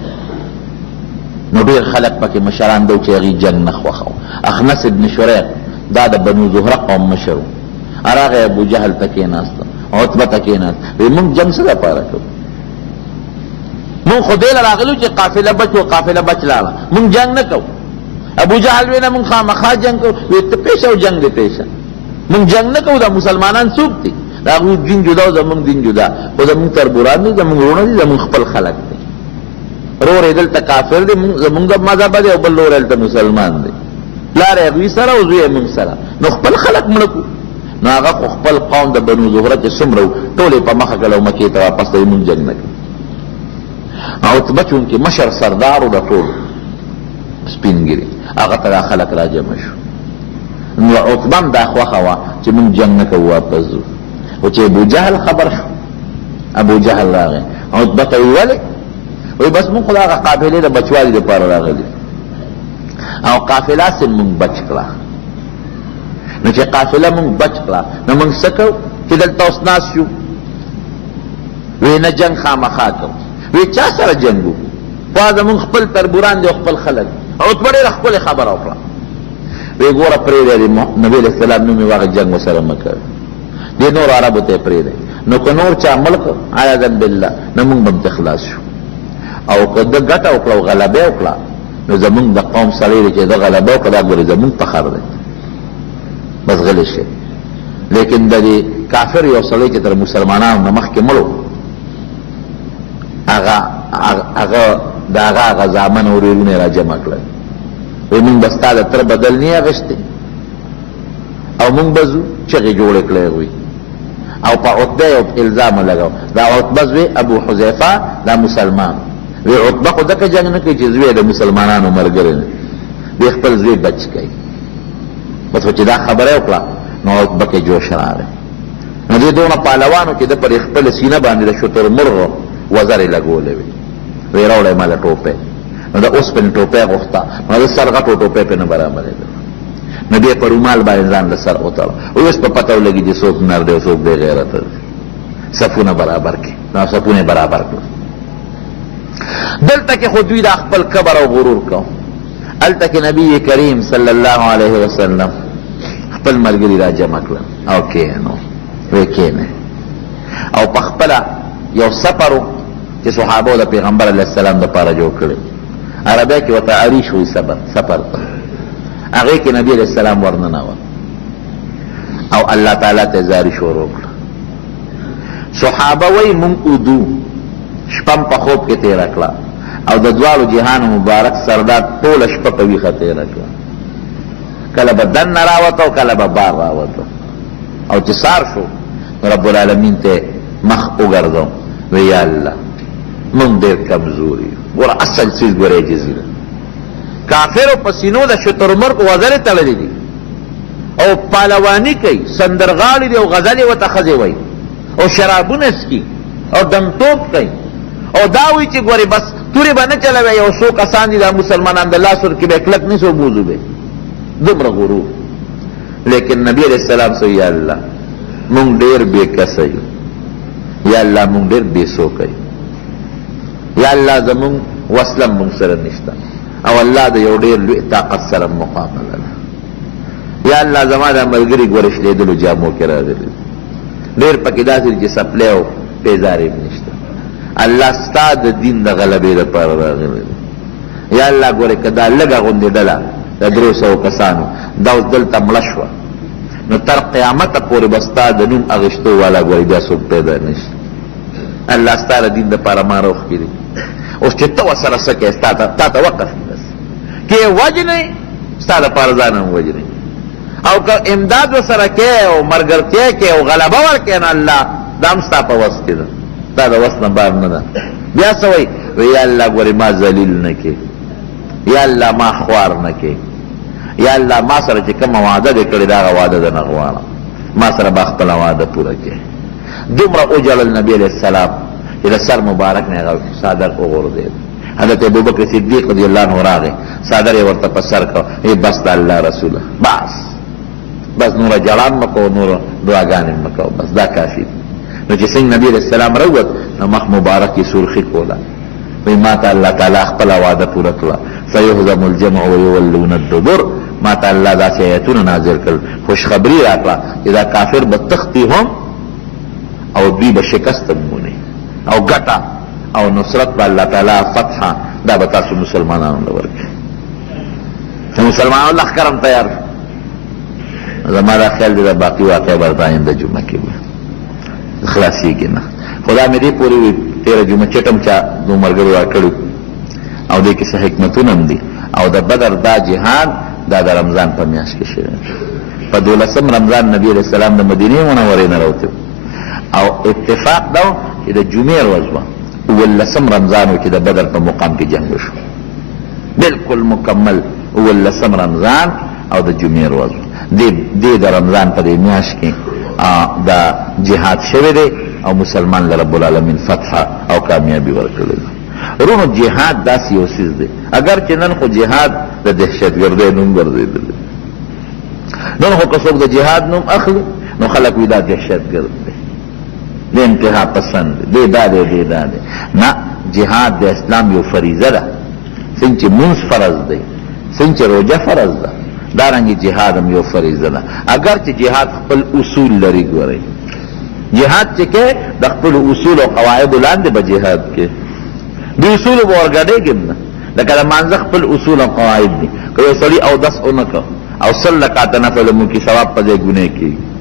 نو ډېر خلک پکې مشران دو چې هغې جنگ نه خوښو. اخنس ابن شریق دا د بنو زهره قوم مشر و، راغی ابو جهل ته کېناسته، عتبه ته کېناست، وایي موږ جنگ څه د پاره کوو؟ موږ خو دې له راغلو چې قافله بچ و قافله بچ لاړه، موږ جنگ نه کوو. ابو جهل وی نه موږ خامخا جنگ کوو، وایي ته پیشه او جنگ دې پیشه، من جنگ نه کوو، دا مسلمانان څوک دي؟ دا هغوی دین جدا او زمونږ دین جدا، خو زمونږ تربوران دي، زمونږ وروڼه دي، زمونږ خپل خلک دي. رور یې دلته کافر دی، زمونږ د مذهبه دی، او بل رور یې دلته مسلمان دی، پلار یې هغوی سره او زوی یې مونږ سره، نو خپل خلک مړه کړو. نو هغه خو خپل قوم د بنو زهره چې څومره وو ټول یې په مخه کړه او مکې ته واپس دی، مونږ جنګ نه کوو. عتبه چونکې مشر سردار و د ټول سپین ګیري، هغه ته دا خلک را جمع شو. نو عتبه هم دا خوښه وه چې مونږ جنګ نه کوو، واپس ځو. خو چې ابو جهل خبر شو، ابو جهل راغی عتبه ته ویې ولې؟ وایي بس مونږ خو د هغه قافلې د بچوالي دپاره راغلي او قافله سې مونږ بچ کړه. نو چې قافله مونږ بچ کړه نو مونږ څه کوو چې دلته اوس ناست شو؟ وایي نه جنګ خامخا کوو. وایي چا سره جنګ وو؟ خو زمونږ خپل تربوران دي او خپل خلک. عتبه ډېره ښکلې خبره وکړه، وی ګوره پرېږدی نبي علیه السلام نوم یې واغې جنګ ورسره مه کوې، دې نورو عربو ته یې پرېږدی، نو که نور چا ملک عیاذا بالله نو مونږ به هم ته خلاص شو، او که ده ګټه وکړه او غلبه یې وکړه نو زمونږ د قوم سړی دی چې ده غلبه وکړه دا ګورې زمونږ فخر دی، بس غلی شي. لیکن د دې کافر یو سړی چې تر مسلمانانو نه مخکې مړ و، هغه د هغه زامن او ورېرونه یې را جمع کړل، وی مونږ به ستا د تره بدل نه اخیستی او مونږ به ځو، چغې جوړې کړی هغوی او په عتبه یو الزام ولګاو، دا عتبه زوی ابو حذیفه دا مسلمان، وی عتبه خو ځکه جنګ نه کوي چې زوی د مسلمانانو ملګری دی، وی خپل زوی بچ کوي. بس خو چې دا خبره یې وکړه نو عتبه کې جوش راغی. نو دې دونه پهلوانو چې ده پر خپله سینه باندې د شتر مرغو وزرې لګولې وې وی راوړی ماله ټوپۍ نو د اوسپنې ټوپۍ غوښته نو د سر غټو ټوپۍ پې نه برابرېده نو بیا په رومال باندې ځان له سر وتړه اوس په پته ولګي چې څوک نر دی او څوک بې غیرته دی صفونه برابر کړي نو صفونه برابر کړو دلته کې خو دوی دا خپل کبر او غرور کو هلته کې نبی کریم صلی الله علیه وسلم خپل ملګري را جمع کړل او کېنو وی کېنه او په خپله یو سفر چې صحابو د پیغمبر علیه السلام دپاره جوړ کړی عربی کې ورته عریش وی سفر ته هغې کې نبی علیه السلام ورننوت او الله تعالی ته زاري شروع کړه صحابه وی مونږ اودو شپم په خوب کې تېره کړه او د دواړو جهان مبارک سردار ټوله شپه په ویښه تېره کړه کله به دننه راوته او کله به بار راوته او چې سار شو رب العالمین ته مخ وګرځو وی یا الله مونږ ډېر کمزور یو ګوره اصل څیز ګوره عجزي ده کافرو په سینو د شترمرغ وزرې تړلې دي او پهلواني کوي سندرغاړي دي او غزلې ورته ښځې وایي او شرابونه څکي او دمتوب کوي او دا وایي چې ګورې بس تورې به نه چلوي یو څو کسان دي دا مسلمانان د لاس ور کې به کلک نیسو بوزو به دومره غرور لیکن نبی علیہ السلام سو یا الله مونږ ډېر بې کسه یو یا الله مونږ ډېر بې سوکه یو یا الله زمونږ وسله مونږ سره نشته او الله د یو ډېر لوی طاقت سره مقابله ده یا الله زما دا ملګري ګوره شلېدلو جامو کې راغلي ډېر پکې داسې چې سپلی او پیزارې نشته الله ستا د دین د غلبې لپاره راغلی یا الله ګوره که دا لږه غوندې ډله د 300 کسانو دا اوس دلته مړه شوه نو تر قیامته پورې به ستا د نوم اغېشتو والا ګورې بیا څوک پیدا نشي الله ستا د دین دپاره ما روښکړي اوس چې ته ورسره څه کوې تا ته وقف بس که یې وجنې ستا دپاره ځان هم وجنې او که امداد ورسره کوې او ملګرتیا کوې او غلبه ورکوې نو الله دا هم ستا په وس کې ده دا د وس نه بار نه ده بیا څه وایي وی یا الله ګورې ما ذلیل نه کې یا الله ما خوار نه کې یا الله ما سره چې کومه وعده دې کړې دا هغه وعده ده نه غواړم ما سره به خپله وعده پوره کې دومره وجړل نبي علیه السلام چې د سر مبارک نه هغه څادر وغورځېد حضرت ابوبکر صدیق رضی الله عنه راغی څادر یې ورته په سر کړ ای بس د الله رسوله بس نوره جړان مه کوو نوره دعاګانې مه کوو بس دا کافي نو چې څنګه نبي علیه السلام راووت نو مخ مبارک یې سرخي کوله وی ما ته الله تعالی خپله وعده پوره کړه سیهزم الجمع ویولون الدبر ما ته الله داسې ایتونه نازل کړل خوشخبري راکړه چې دا کافر به تختی هم او دوی به شکست هم مونی او ګټه او نصرت به الله تعالی فتحه دا به تاسو مسلمانانو له ورکړي چې مسلمانانو لښکر هم تیار شو زما دا خیال دی دا باقي واقع به درته آینده جمعه کې به خلاصېږي نه خو دا مې دې پورې وي تېره جمعه چټم چا دو ملګرو راکړي او دې کې څه حکمتونه هم دي او د بدر دا جهاد دا د رمضان په میاشت کې شوی په 12 رمضان نبی علیه السلام د مدینې منورې نه راوتی او اتفاق دا چې د جمعې ورځ وه 12 رمضان و چې د بدر په مقام کې جنګ وشو بالکل مکمل 12 رمضان او د جمعې ورځ دې د رمضان په دې میاشت کې دا جهاد شوی دی او مسلمان له رب العالمین فتح او کامیابی ورکړلی ده رونو جهاد داسې یو څیز دی اگر چې نن خو جهاد د دهشتګردۍ نوم ګرځېدلی نن خو که څوک د جهاد نوم اخلي نو خلک وي دا دهشتګرد دی د انتها پسند دی دا دی نه جهاد د اسلام یو فریضه ده څنګه چې مونځ فرض دی څنګه چې روژه فرض ده دارنګې جهاد هم یو فریضه ده اگر چې جهاد خپل اصول لري ګورئ جهاد چې کې د خپل اصول او قواعدو لاندې به جهاد کې د اصولو به ورګډېږم نه لکه د مانځه خپل اصول او قواعد دي که یو سړي اودس ونه کړ او 100 رکعته نفل مو کې ثواب په ځای ګناه کېږي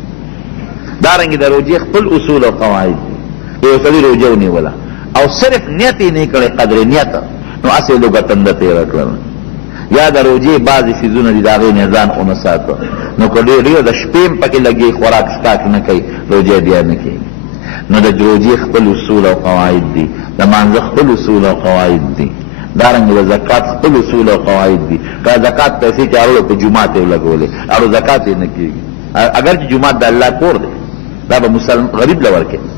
دارنګې د روژې خپل اصول او قواعد دي یو سړي روژه ونیوله او صرف نیت یې نه کړی قدر نیت نو هسې لږه تنده تېره کړله یا د روژې بعضې څیزونه دي د هغې نه ځان ونه ساته نو که ډېر د شپې هم پکې لګي خوراک سکاک نه کوي روژه بیا نه کوي نو د روژې خپل اصول او قواعد دي د مانځه خپل اصول او قواعد دي دارنګې د زکات خپل اصول او قواعد دي که زکات پیسې چې اړولو په جومات یې ولګولې اړو زکات یې نه کېږي اگر چې جومات د الله کور دی دا به غریب له ورکوي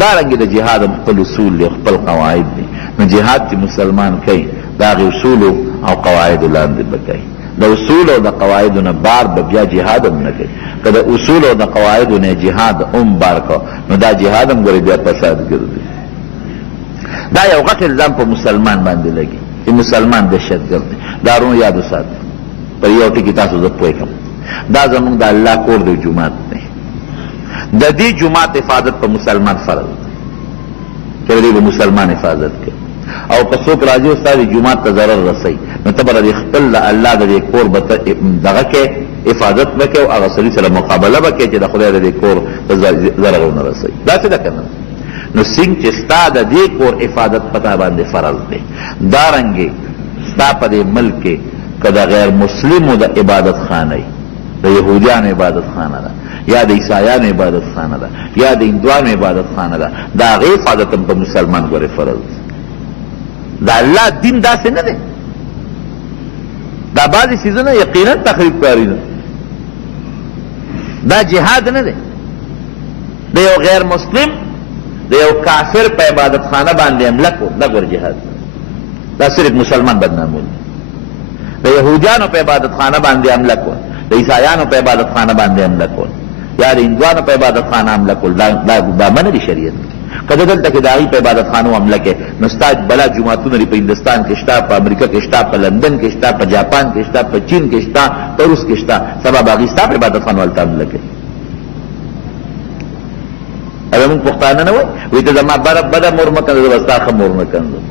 دارنګې د جهاد خپل اصول دي، خپل قواعد دي. نو جهاد چې مسلمان کوي د هغې اصولو او قواعدو لاندې به کوي. د اصول او د قواعدو نه بار به بیا جهاد هم نه کوي. که د اصول او د قواعدو نه جهاد هم بار کو نو دا جهاد هم ګورې بیا فساد ګرځي. دا یو غټ الزام په مسلمان باندې لګي چې مسلمان دهشتګرد دی. دا رونو یاد وساتئ. پر یو ټکي تاسو زه پوه کړم، دا زمونږ د الله کور دی، جومات دی. د دې جومات حفاظت په مسلمان فرض دی چې دې به مسلمان حفاظت کوي. او که څوک راځي او ستا د جومات ته ضرر رسوي نو ته به د خپل د الله د دې کور به دغه کې حفاظت به کوې او هغه سړي سره مقابله به کوې چې د خدای د دې کور ته ضرر ونه رسوي. داسې ده که نه؟ نو څنګه چې ستا د دې کور حفاظت پتا باندې فرض دی، دارنګې ستا په دې ملک کې که د غیر مسلمو د عبادت خانه ای، د یهودیانو عبادت خانه ده یا د عیسایانو عبادت خانه ده یا د هندوانو عبادت خانه ده، د هغې حفاظت هم په مسلمان ګورې فرض دی. دا الله دین داسې نه دی. دا بعضې څیزونه یقینا تخریب کاري ده. دا جهاد نه دی. د یو غیر مسلم د یو کافر په عبادت خانه باندې حمله کو، دا ګور جهاد. دا صرف مسلمان بدنامول. د یهودیانو په عبادت خانه باندې حمله کول، د عیسایانو په عبادت خانه باندې حمله کول یا د هندوانو په عبادت خانه حمله کول، دا منع دي شریعت. که دلته کې د هغوی په عبادت خانو حمله کې نو ستا بلا جوماتونه دي په هندوستان کې شته، په امریکا کې شته، په لندن کې شته، په جاپان کې شته، په چین کې شته، په روس کې شته. سبا به هغوی ستا په عبادت خانو هلته حمله کوي. او موږ پښتانه نه وایي ته زما بده مور مه کنځه، زه به ستا ښه مور نه کنځم.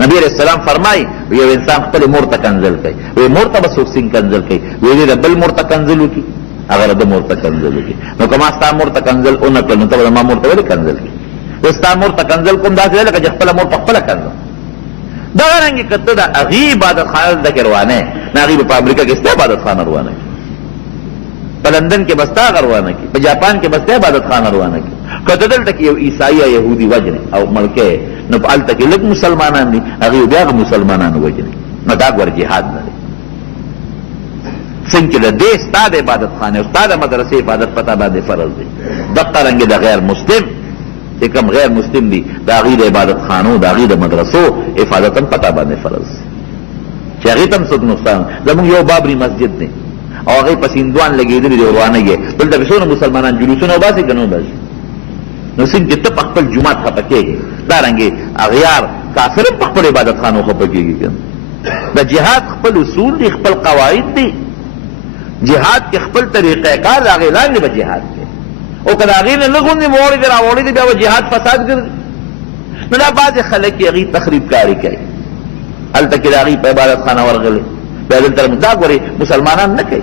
نبی علیہ السلام فرمایي یو انسان خپل مور ته کنځل کوي، وایي مور ته به څوک څنګه کنځل کوي؟ وایي د بل مور ته کنځل وکړي، هغه د مور ته کنځل وکړي. نو که ما ستا مور ته کنځل ونه کړل نو ته به زما مور ته ولې کنځل کوي؟ زه ستا مور ته کنځل کوم داسې دی لکه چې خپله مور ته خپله کنځم. دغه رنګې که ته د هغې عبادت خانه دلته کې روانه یې نو هغې به په امریکا کې ستا عبادت خانه روانه کړي، په لندن کې به ستا هغه روانه کړي، په جاپان کې به ستا عبادت خانه روانه کړي. که ته دلته کې یو عیسائی یا یهودي وجنې او مړ کړې نو په هلته کې لږ مسلمانان دي، هغې بیا هغه مسلمانانو وجنې، نو دا ګوره جهاد نه دی. څنګه چې د دې ستا د عبادت خانې او ستا د مدرسې حفاظت پتا باندې فرض دی، دقه رنګې د غیر مسلم چې کوم غیر مسلم دي د هغې د عبادت خانو د هغې د مدرسو حفاظت هم پتا باندې فرض دی چې هغې ته هم څوک نقصان. زمونږ یو بابري مسجد دی او هغې پسې هندوان لګېدلي دي روانه یې دلته پې څونه مسلمانان جلوسونه وباسي که نه وباسي. نو څنګه چې ته په خپل جومات خفه کېږي دارنګې اغیار کافر هم په خپل عبادت خانو خفه کېږي. د جهاد خپل اصول دي، خپل قواعد دي. جهاد کې خپل طریقه کار د هغې لاندې به جهاد کوي. او که د هغې نه نه غوندې موړې دي راوړې دي بیا به جهاد فساد ګرځي. نو دا بعضې خلک یې هغې تخریب کاري کوي، هلته کې د هغې په عبادت خانه ورغلې بیا دلته دا ګورې مسلمانان نه کوي.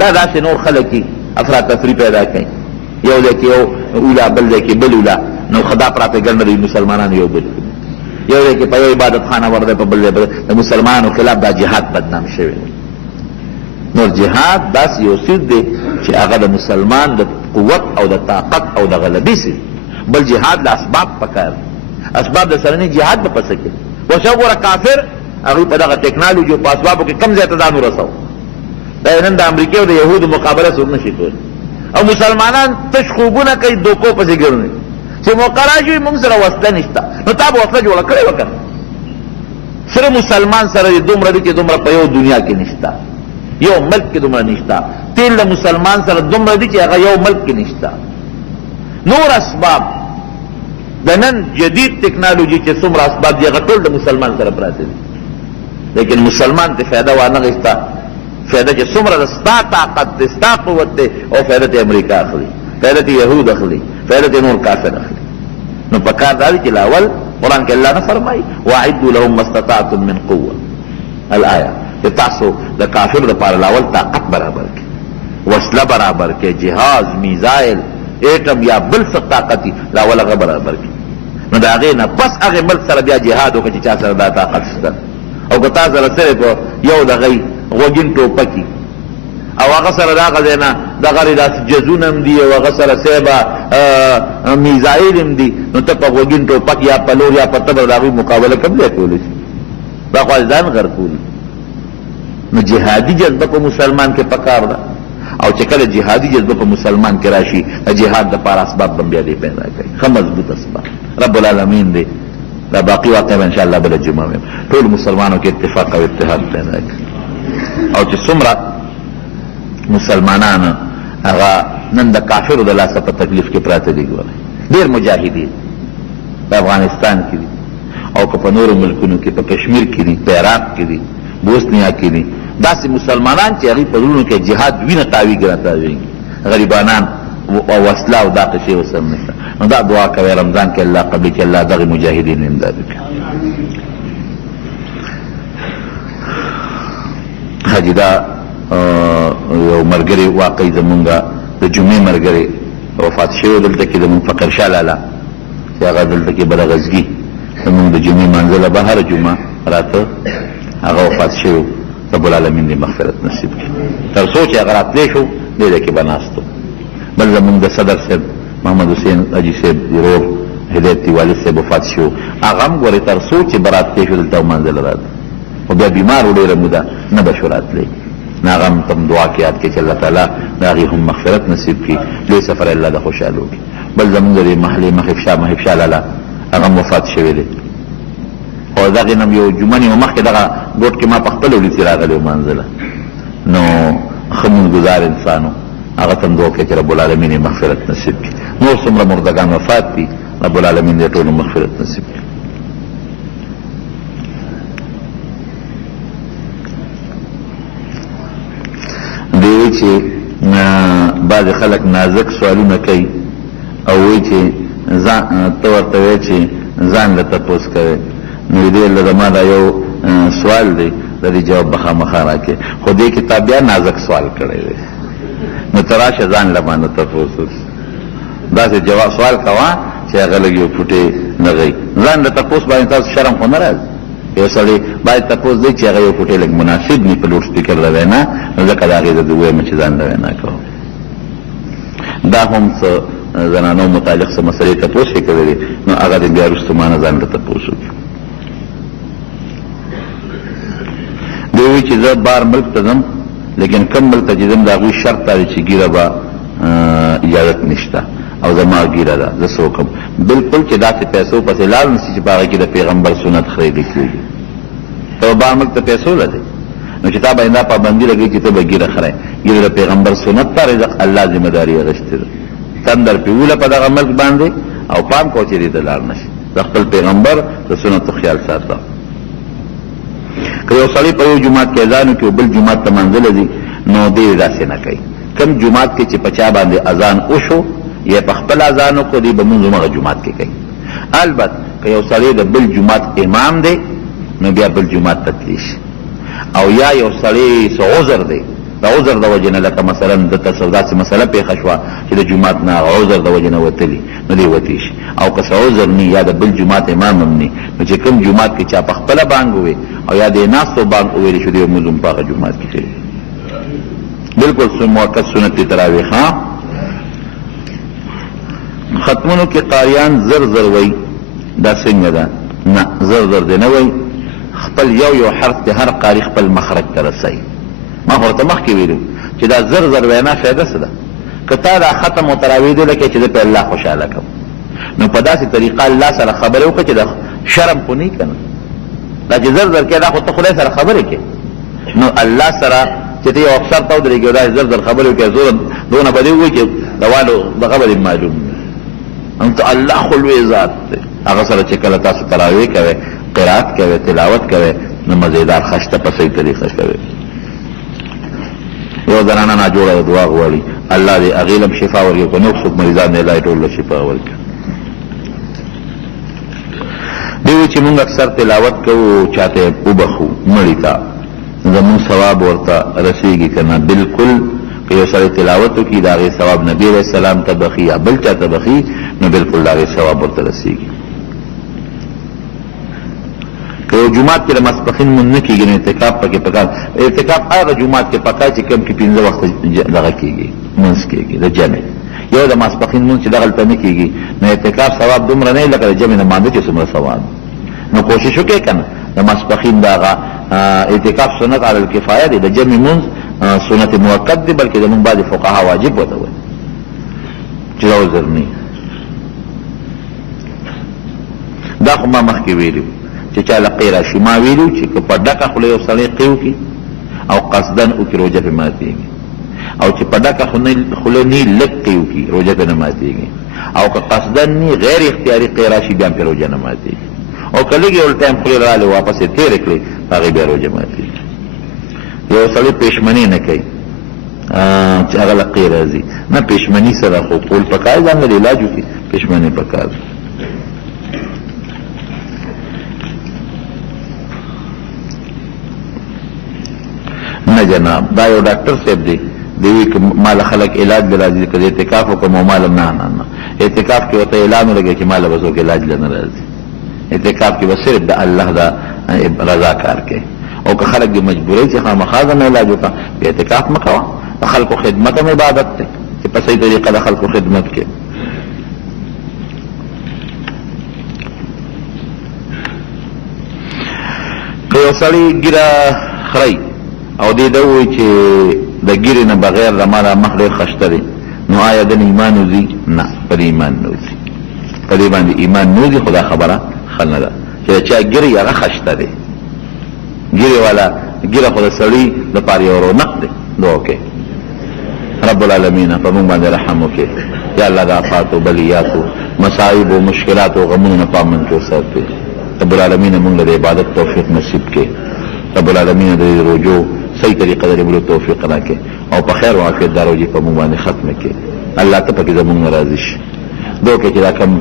دا داسې نور خلک یې افراتفري پیدا کوي، یو ځای کې یو اولا بل ځای کې بل اولا، نو خدا پراپېګنډه دی مسلمانان یو بل یو ځای کې په یو عبادت خانه ورده په بل ځای د مسلمانانو خلاف دا جهاد بدنام شوی. نور جهاد داسې یو څیز دی چې هغه د مسلمان د قوت او د طاقت او د غلبې څیز. بل جهاد له اسباب پکار، اسباب د سره نه جهاد به پسه کوي. وشه ګوره کافر هغوی په دغه ټکنالوژي او په اسبابو کې کم ځای ته ځان ورسو. دا نن د امریکې او د یهودو مقابله څوک نه شي کولی. او مسلمانان تش خوبونه کوي، دوکو پسې ګرځي چې موقع راشي موږ سره وسله نشته. نو تا به وسله جوړه کړې وکړه. سره مسلمان سره دومره دي چې دومره په یو دنیا کې نشته، یو ملک کې دومره نشته. تیل د مسلمان سره دومره دي چې هغه یو ملک کې نشته. نور اسباب د نن جدید ټکنالوژي چې څومره اسباب دي هغه ټول د مسلمان سره پراته دي، لیکن مسلمان ته فایده وانه غوښته. فایده چې څومره د ستا طاقت دی، ستا قوت دی، او فایده ته امریکا اخلي، فایده ته یهود اخلي، فایده ته نور کافر اخلي. نو پکار دا دی چې لاول قرآن کې الله نه فرمایي واعدوا لهم ما استطعتم من قوه الآیه، چې تاسو د کافر لپاره لاول طاقت برابر کړئ، وسله برابر کړئ، جهاز، میزایل، ایټم یا بل څه طاقت لاول هغه برابر کړئ. نو د هغې نه پس هغې ملک سره بیا جهاد وکړه چې چا سره دا طاقت شته. او که تا سره صرف یو دغی غوږین ټوپکي او هغه سره د هغه ځای نه دغه داسې جزونه هم دي او هغه سره صیبه میزایل هم دي، نو ته په غوږین ټوپک یا په لور یا په تبر د هغوی مقابله کوم ځای کولی شي؟ دا خو ځان غرقولي. نو جهادي جذبه په مسلمان کې پکار ده. او چې کله جهادي جذبه په مسلمان کې راشي د جهاد دپاره اسباب به بیا دی پیدا کوي، ښه مضبوط اسباب. رب العالمین دی دا باقي واقع به انشاءالله بله جمعه ویم ټول مسلمانو کې اتفاق او اتحاد پیدا کوي. او چې څومره مسلمانان هغه نن د کافرو د لاسه په تکلیف کې پراته دي، ګورئ ډېر مجاهدین په افغانستان کې دي او که په نورو ملکونو کې، په کشمیر کې دي، په عراق کې دي، بوسنیا کې دي، داسې مسلمانان چې هغوی په زړونو کې جهاد وینه تاویږي راتاویږي، غریبانان او وسله او دا قصې اوس هم نشته. نو دا دعا کوئ رمضان کې الله قبلي چې الله دغې مجاهدین امداد وکړي. حاجي دا یو ملګری واقعي زمونږ د جمعې ملګری وفات شوی دلته کې زمونږ فقر شاه لالا چې هغه دلته کې بلغزګي زمونږ د جمعې مانځله به هره جمعه راته هغه وفات شوی. رب العالمین دې مغفرت نصیب کړي. تر څو چې هغه راتلی شو دې ځای کې به ناست و. بل زمونږ د صدر صاحب محمد حسین حاجي صاحب ورور هدایت والد صاحب وفات شو، هغه هم ګورې تر څو چې به راتلی شو دلته ومانځله راته، خو بیا بیمار و ډېره موده نه به شو راتلی. نو هغه هم تم دعا کې یاد کړي چې الله تعالی د هغې هم مغفرت نصیب کړي، لوی سفر الله د خوشحالو کړي. بل زمونږ د محلې مخفشاه لالا هغه هم وفات شوی دی. او دغې نه یو جمعه نیمه مخکې دغه ګوټ کې ما په خپله ولیدې راغلی ومانځله. نو ښه مونږګزار انسان و، هغه ته هم دعا کوي چې رب العالمین یې مغفرت نصیب کړي. نور څومره مردګان وفات دي رب العالمین دې ټولو مغفرت نصیب کړي. دوی چې بعضې خلک نازک سوالونه کوي او وایي چې ته ورته وایې چې ځان له تپوس کوې، نو دې له زما دا یو سوال دی د دې جواب به خامخا راکړې، خو دې کتاب بیا نازک سوال کړی دی، نو ته راشه ځان له باندې تپوس داسې جواب سوال کوه چې هغه لږ یو فوټې نه غی. ځان له تپوس باندې تاسو شرم خو نه راځي. یو سړی باید تپوس دی چې هغه یو فوټې لږ مناسب ني په لوډ سپیکر د وینا، نو ځکه د هغې د ویم چې ځان له وینا کوم. دا هم څه زنانو متعلق څه مسلې تپوس یې کړی دی، نو هغه د بیا وروسته ما نه ځان له تپوس وکړي. دوی وایي چې زه بار ملک ته ځم، لیکن کم ملک ته چې ځم د هغوی شرط دا دی چې ګیره به اجازت نشته او زما ګیره ده، زه څه وکړم؟ بلکل چې داسې پیسو پسې لاړ نشي چې په هغه کې د پیغمبر سنت خریدل کېږي. ته به بار ملک ته پیسو لرې، نو چې تا باندې دا پابندي لګوي چې ته به ګیره خرې، ګیره د پیغمبر سنت ته رزق الله ذمه داري اخیستې ده. تندر پیوله په دغه ملک باندې او پام کو چې دې ته لاړ نشي، د خپل پیغمبر د سنتو خیال ساته. که یو سړی په یو جومات کې اذان وکړي او بل جومات ته منځله ځي، نو دې داسې نه کوي. کم جومات کې چې په چا باندې اذان وشو یا په خپل اذان وکړو، دې به مونځ همغه جومات کې کوي. البته که یو سړی د بل جومات امام دی، نو بیا بل جومات ته تللی شي. او یا یو سړی څه عذر دی، د عذر د وجې نه، لکه مثلا دلته داسې مسله پېښه شوه چې د جومات نه عذر د وجې نه وتلي، نو دی وتی شي. او که څه عذر نی یا د بل جومات امام هم نی، نو چې کوم جومات کې چا په خپله بانګ ووی او یا د ناستو بانګ وویلی شو، دی مونځ هم په هغه جومات کې کوي. بالکل موقت سنت تراویح. ها ختمونو کې قاریان زر زر وی، دا څنګه ده؟ نه، زر زر دی نه وی، خپل یو حرف د هر قاری خپل مخرج ته رسوي. ما ورته مخکې ویلو چې دا زر زر وینا فایده څه ده؟ که تا دا ختم او تراویح دی لکه چې زه په الله خوشحاله کړم، نو په داسې طریقه الله سره خبرې وکړه چې د شرم خو نه که نه، دا چې زر زر کې دا خو ته خدای سره خبرې کې، نو الله سره چې ته یو افسر ته ودرېږې او دا زر زر خبرې وکړې، زوره دونه به دې ووایي چې دوالو دغه به دې معلوم انت الله خو لوی ذات دی. هغه سره چې کله تاسو تراویح کوئ، قرات کوئ، تلاوت کوئ، نو مزیدار خشته په صحیح طریقه کوئ. یو زنانه ناجوړه دعا غواړي، الله دې هغې له هم شفا ورکړي، که نور څوک مریضان دی الله یې ټول له شفا ورکړي. دوی وایي چې مونږ اکثر تلاوت کوو چاته یې وبخو مړي ته، زمونږ ثواب ورته رسېږي که نه؟ بلکل که یو سړی تلاوت وکړي د هغې ثواب نبي علیه السلام ته بخي یا بل چا ته بخي، نو بلکل د هغې ثواب ورته رسېږي. که یو جومات کې د ماسپښین مونځ نه کېږي، نو اعتکاف پکې پکار. اعتکاف هغه جومات کې پکار چې کم کې 15 وخته دغه کېږي، مونځ کېږي د جمع. یو د ماسپښین مونځ چې دغلته نه کېږي، نو اعتکاف ثواب دومره نه لکه د جمع نه مانځه چې څومره ثواب. نو کوشش وکړئ که نه د ماسپښین د هغه اعتکاف سنت علی الکفایه دی، د جمع مونځ سنت موقت دی بلکې زمونږ بعضې فقها واجب وته وایي چې دا عذر نه دا خو ما مخکې ویلي چې چا له قی راشي ما ویلو چې که په ډکه خوله یو سړی قی وکړي او قصدن وکړي روژه پرې ماتېږي او چې په ډکه خوله نه لږ قی وکړي روژه پرې نه ماتېږي او که قصدن نه غیر اختیاري قی راشي بیا هم پرې روژه نه ماتېږي او که لږ یو ټایم خولې راغلې واپس یې تېرې کړې هغې بیا روژه ماتېږي یو سړی پېشمني نه کوي چې هغه له قی راځي نه پېشمني سره خو کول پکار ځان له علاج وکړي پېشمني پکار نه جناب دا یو ډاکټر صاحب دی دوی که مال خلق علاج به راځي که اعتکاف وکړم او مال نه اعتکاف کې ورته اعلان ولګوي چې مال به څوک علاج له نه راځي اعتکاف کې به صرف د الله دا رضا کار کوي او که خلق دې مجبورۍ چې خامخا ځان علاج وکړه بیا اعتکاف مه کوه د خلکو خدمت هم عبادت دی چې په صحیح طریقه د خلکو خدمت کې که یو سړی ګیره خوري او دې ده ووایي چې د ګیرې نه بغیر د ما دا مخ ډېر خشته دی نو آیا دن ایمان وځي نه په دې ایمان نه وځي په دې باندې ایمان نه وځي خو دا خبره ښه نه ده چې د چا ګیرې هغه خشته دی ګیرې والا ګیره خو د سړي دپاره یو رونق دی دعا وکړئ رب العالمین په موږ باندې رحم وکړي یا الله د آفاتو بلیاتو مصائبو مشکلاتو غمونو نه په امن کې وساتي رب العالمین موږ له د عبادت توفیق نصیب کړي رب العالمین د روجو صحیح طریقه د ربلو توفیق راکړي او په خیر او عافیت دا روجې په موږ باندې ختمه کړي الله ته پکې زموږ نه راضي شي دعا وکړئ چې دا کوم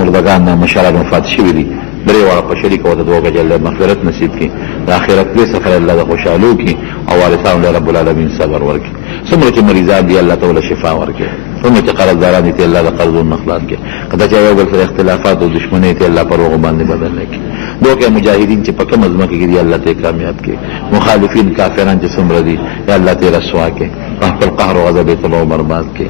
مردگان مشران وفات شوي دي درې واړه په شریک وته دعا وکړئ چې الله مغفرت نصیب کړي د آخرت لوی سفر الله د خوشحالو کړي او وارثانو له رب العالمین صبر ورکړي څومره چې مریضان دي الله تعالی شفا ورکړي څومره چې قرضداران دي الله د قرضونو خلاص کړي کله چې یو بل سره اختلافات او دښمنۍ ته الله پر هغو باندې بدل کړي دعا وکړئ مجاهدین چې په کومه ځمکه کې دي الله ته کامیاب کړي مخالفین کافران چې څومره دي یا الله ته رسوا کړي په خپل قهر او غضب یې تباه او برباد کړي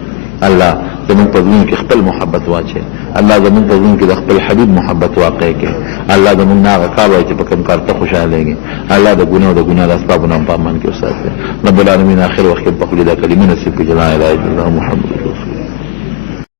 الله زمون په زړونو کې خپل محبت واچي الله زمون په زړونو کې د خپل حبیب محبت واقع کړي الله زمون نه هغه کار وایي چې په کوم کار ته خوشحالېږي الله د ګناه او د ګناه د اسبابو نه په امان کې وساتي رب العالمین آخر وخت په خپل دا کلمې نصیب کړي لا اله الا الله محمد رسول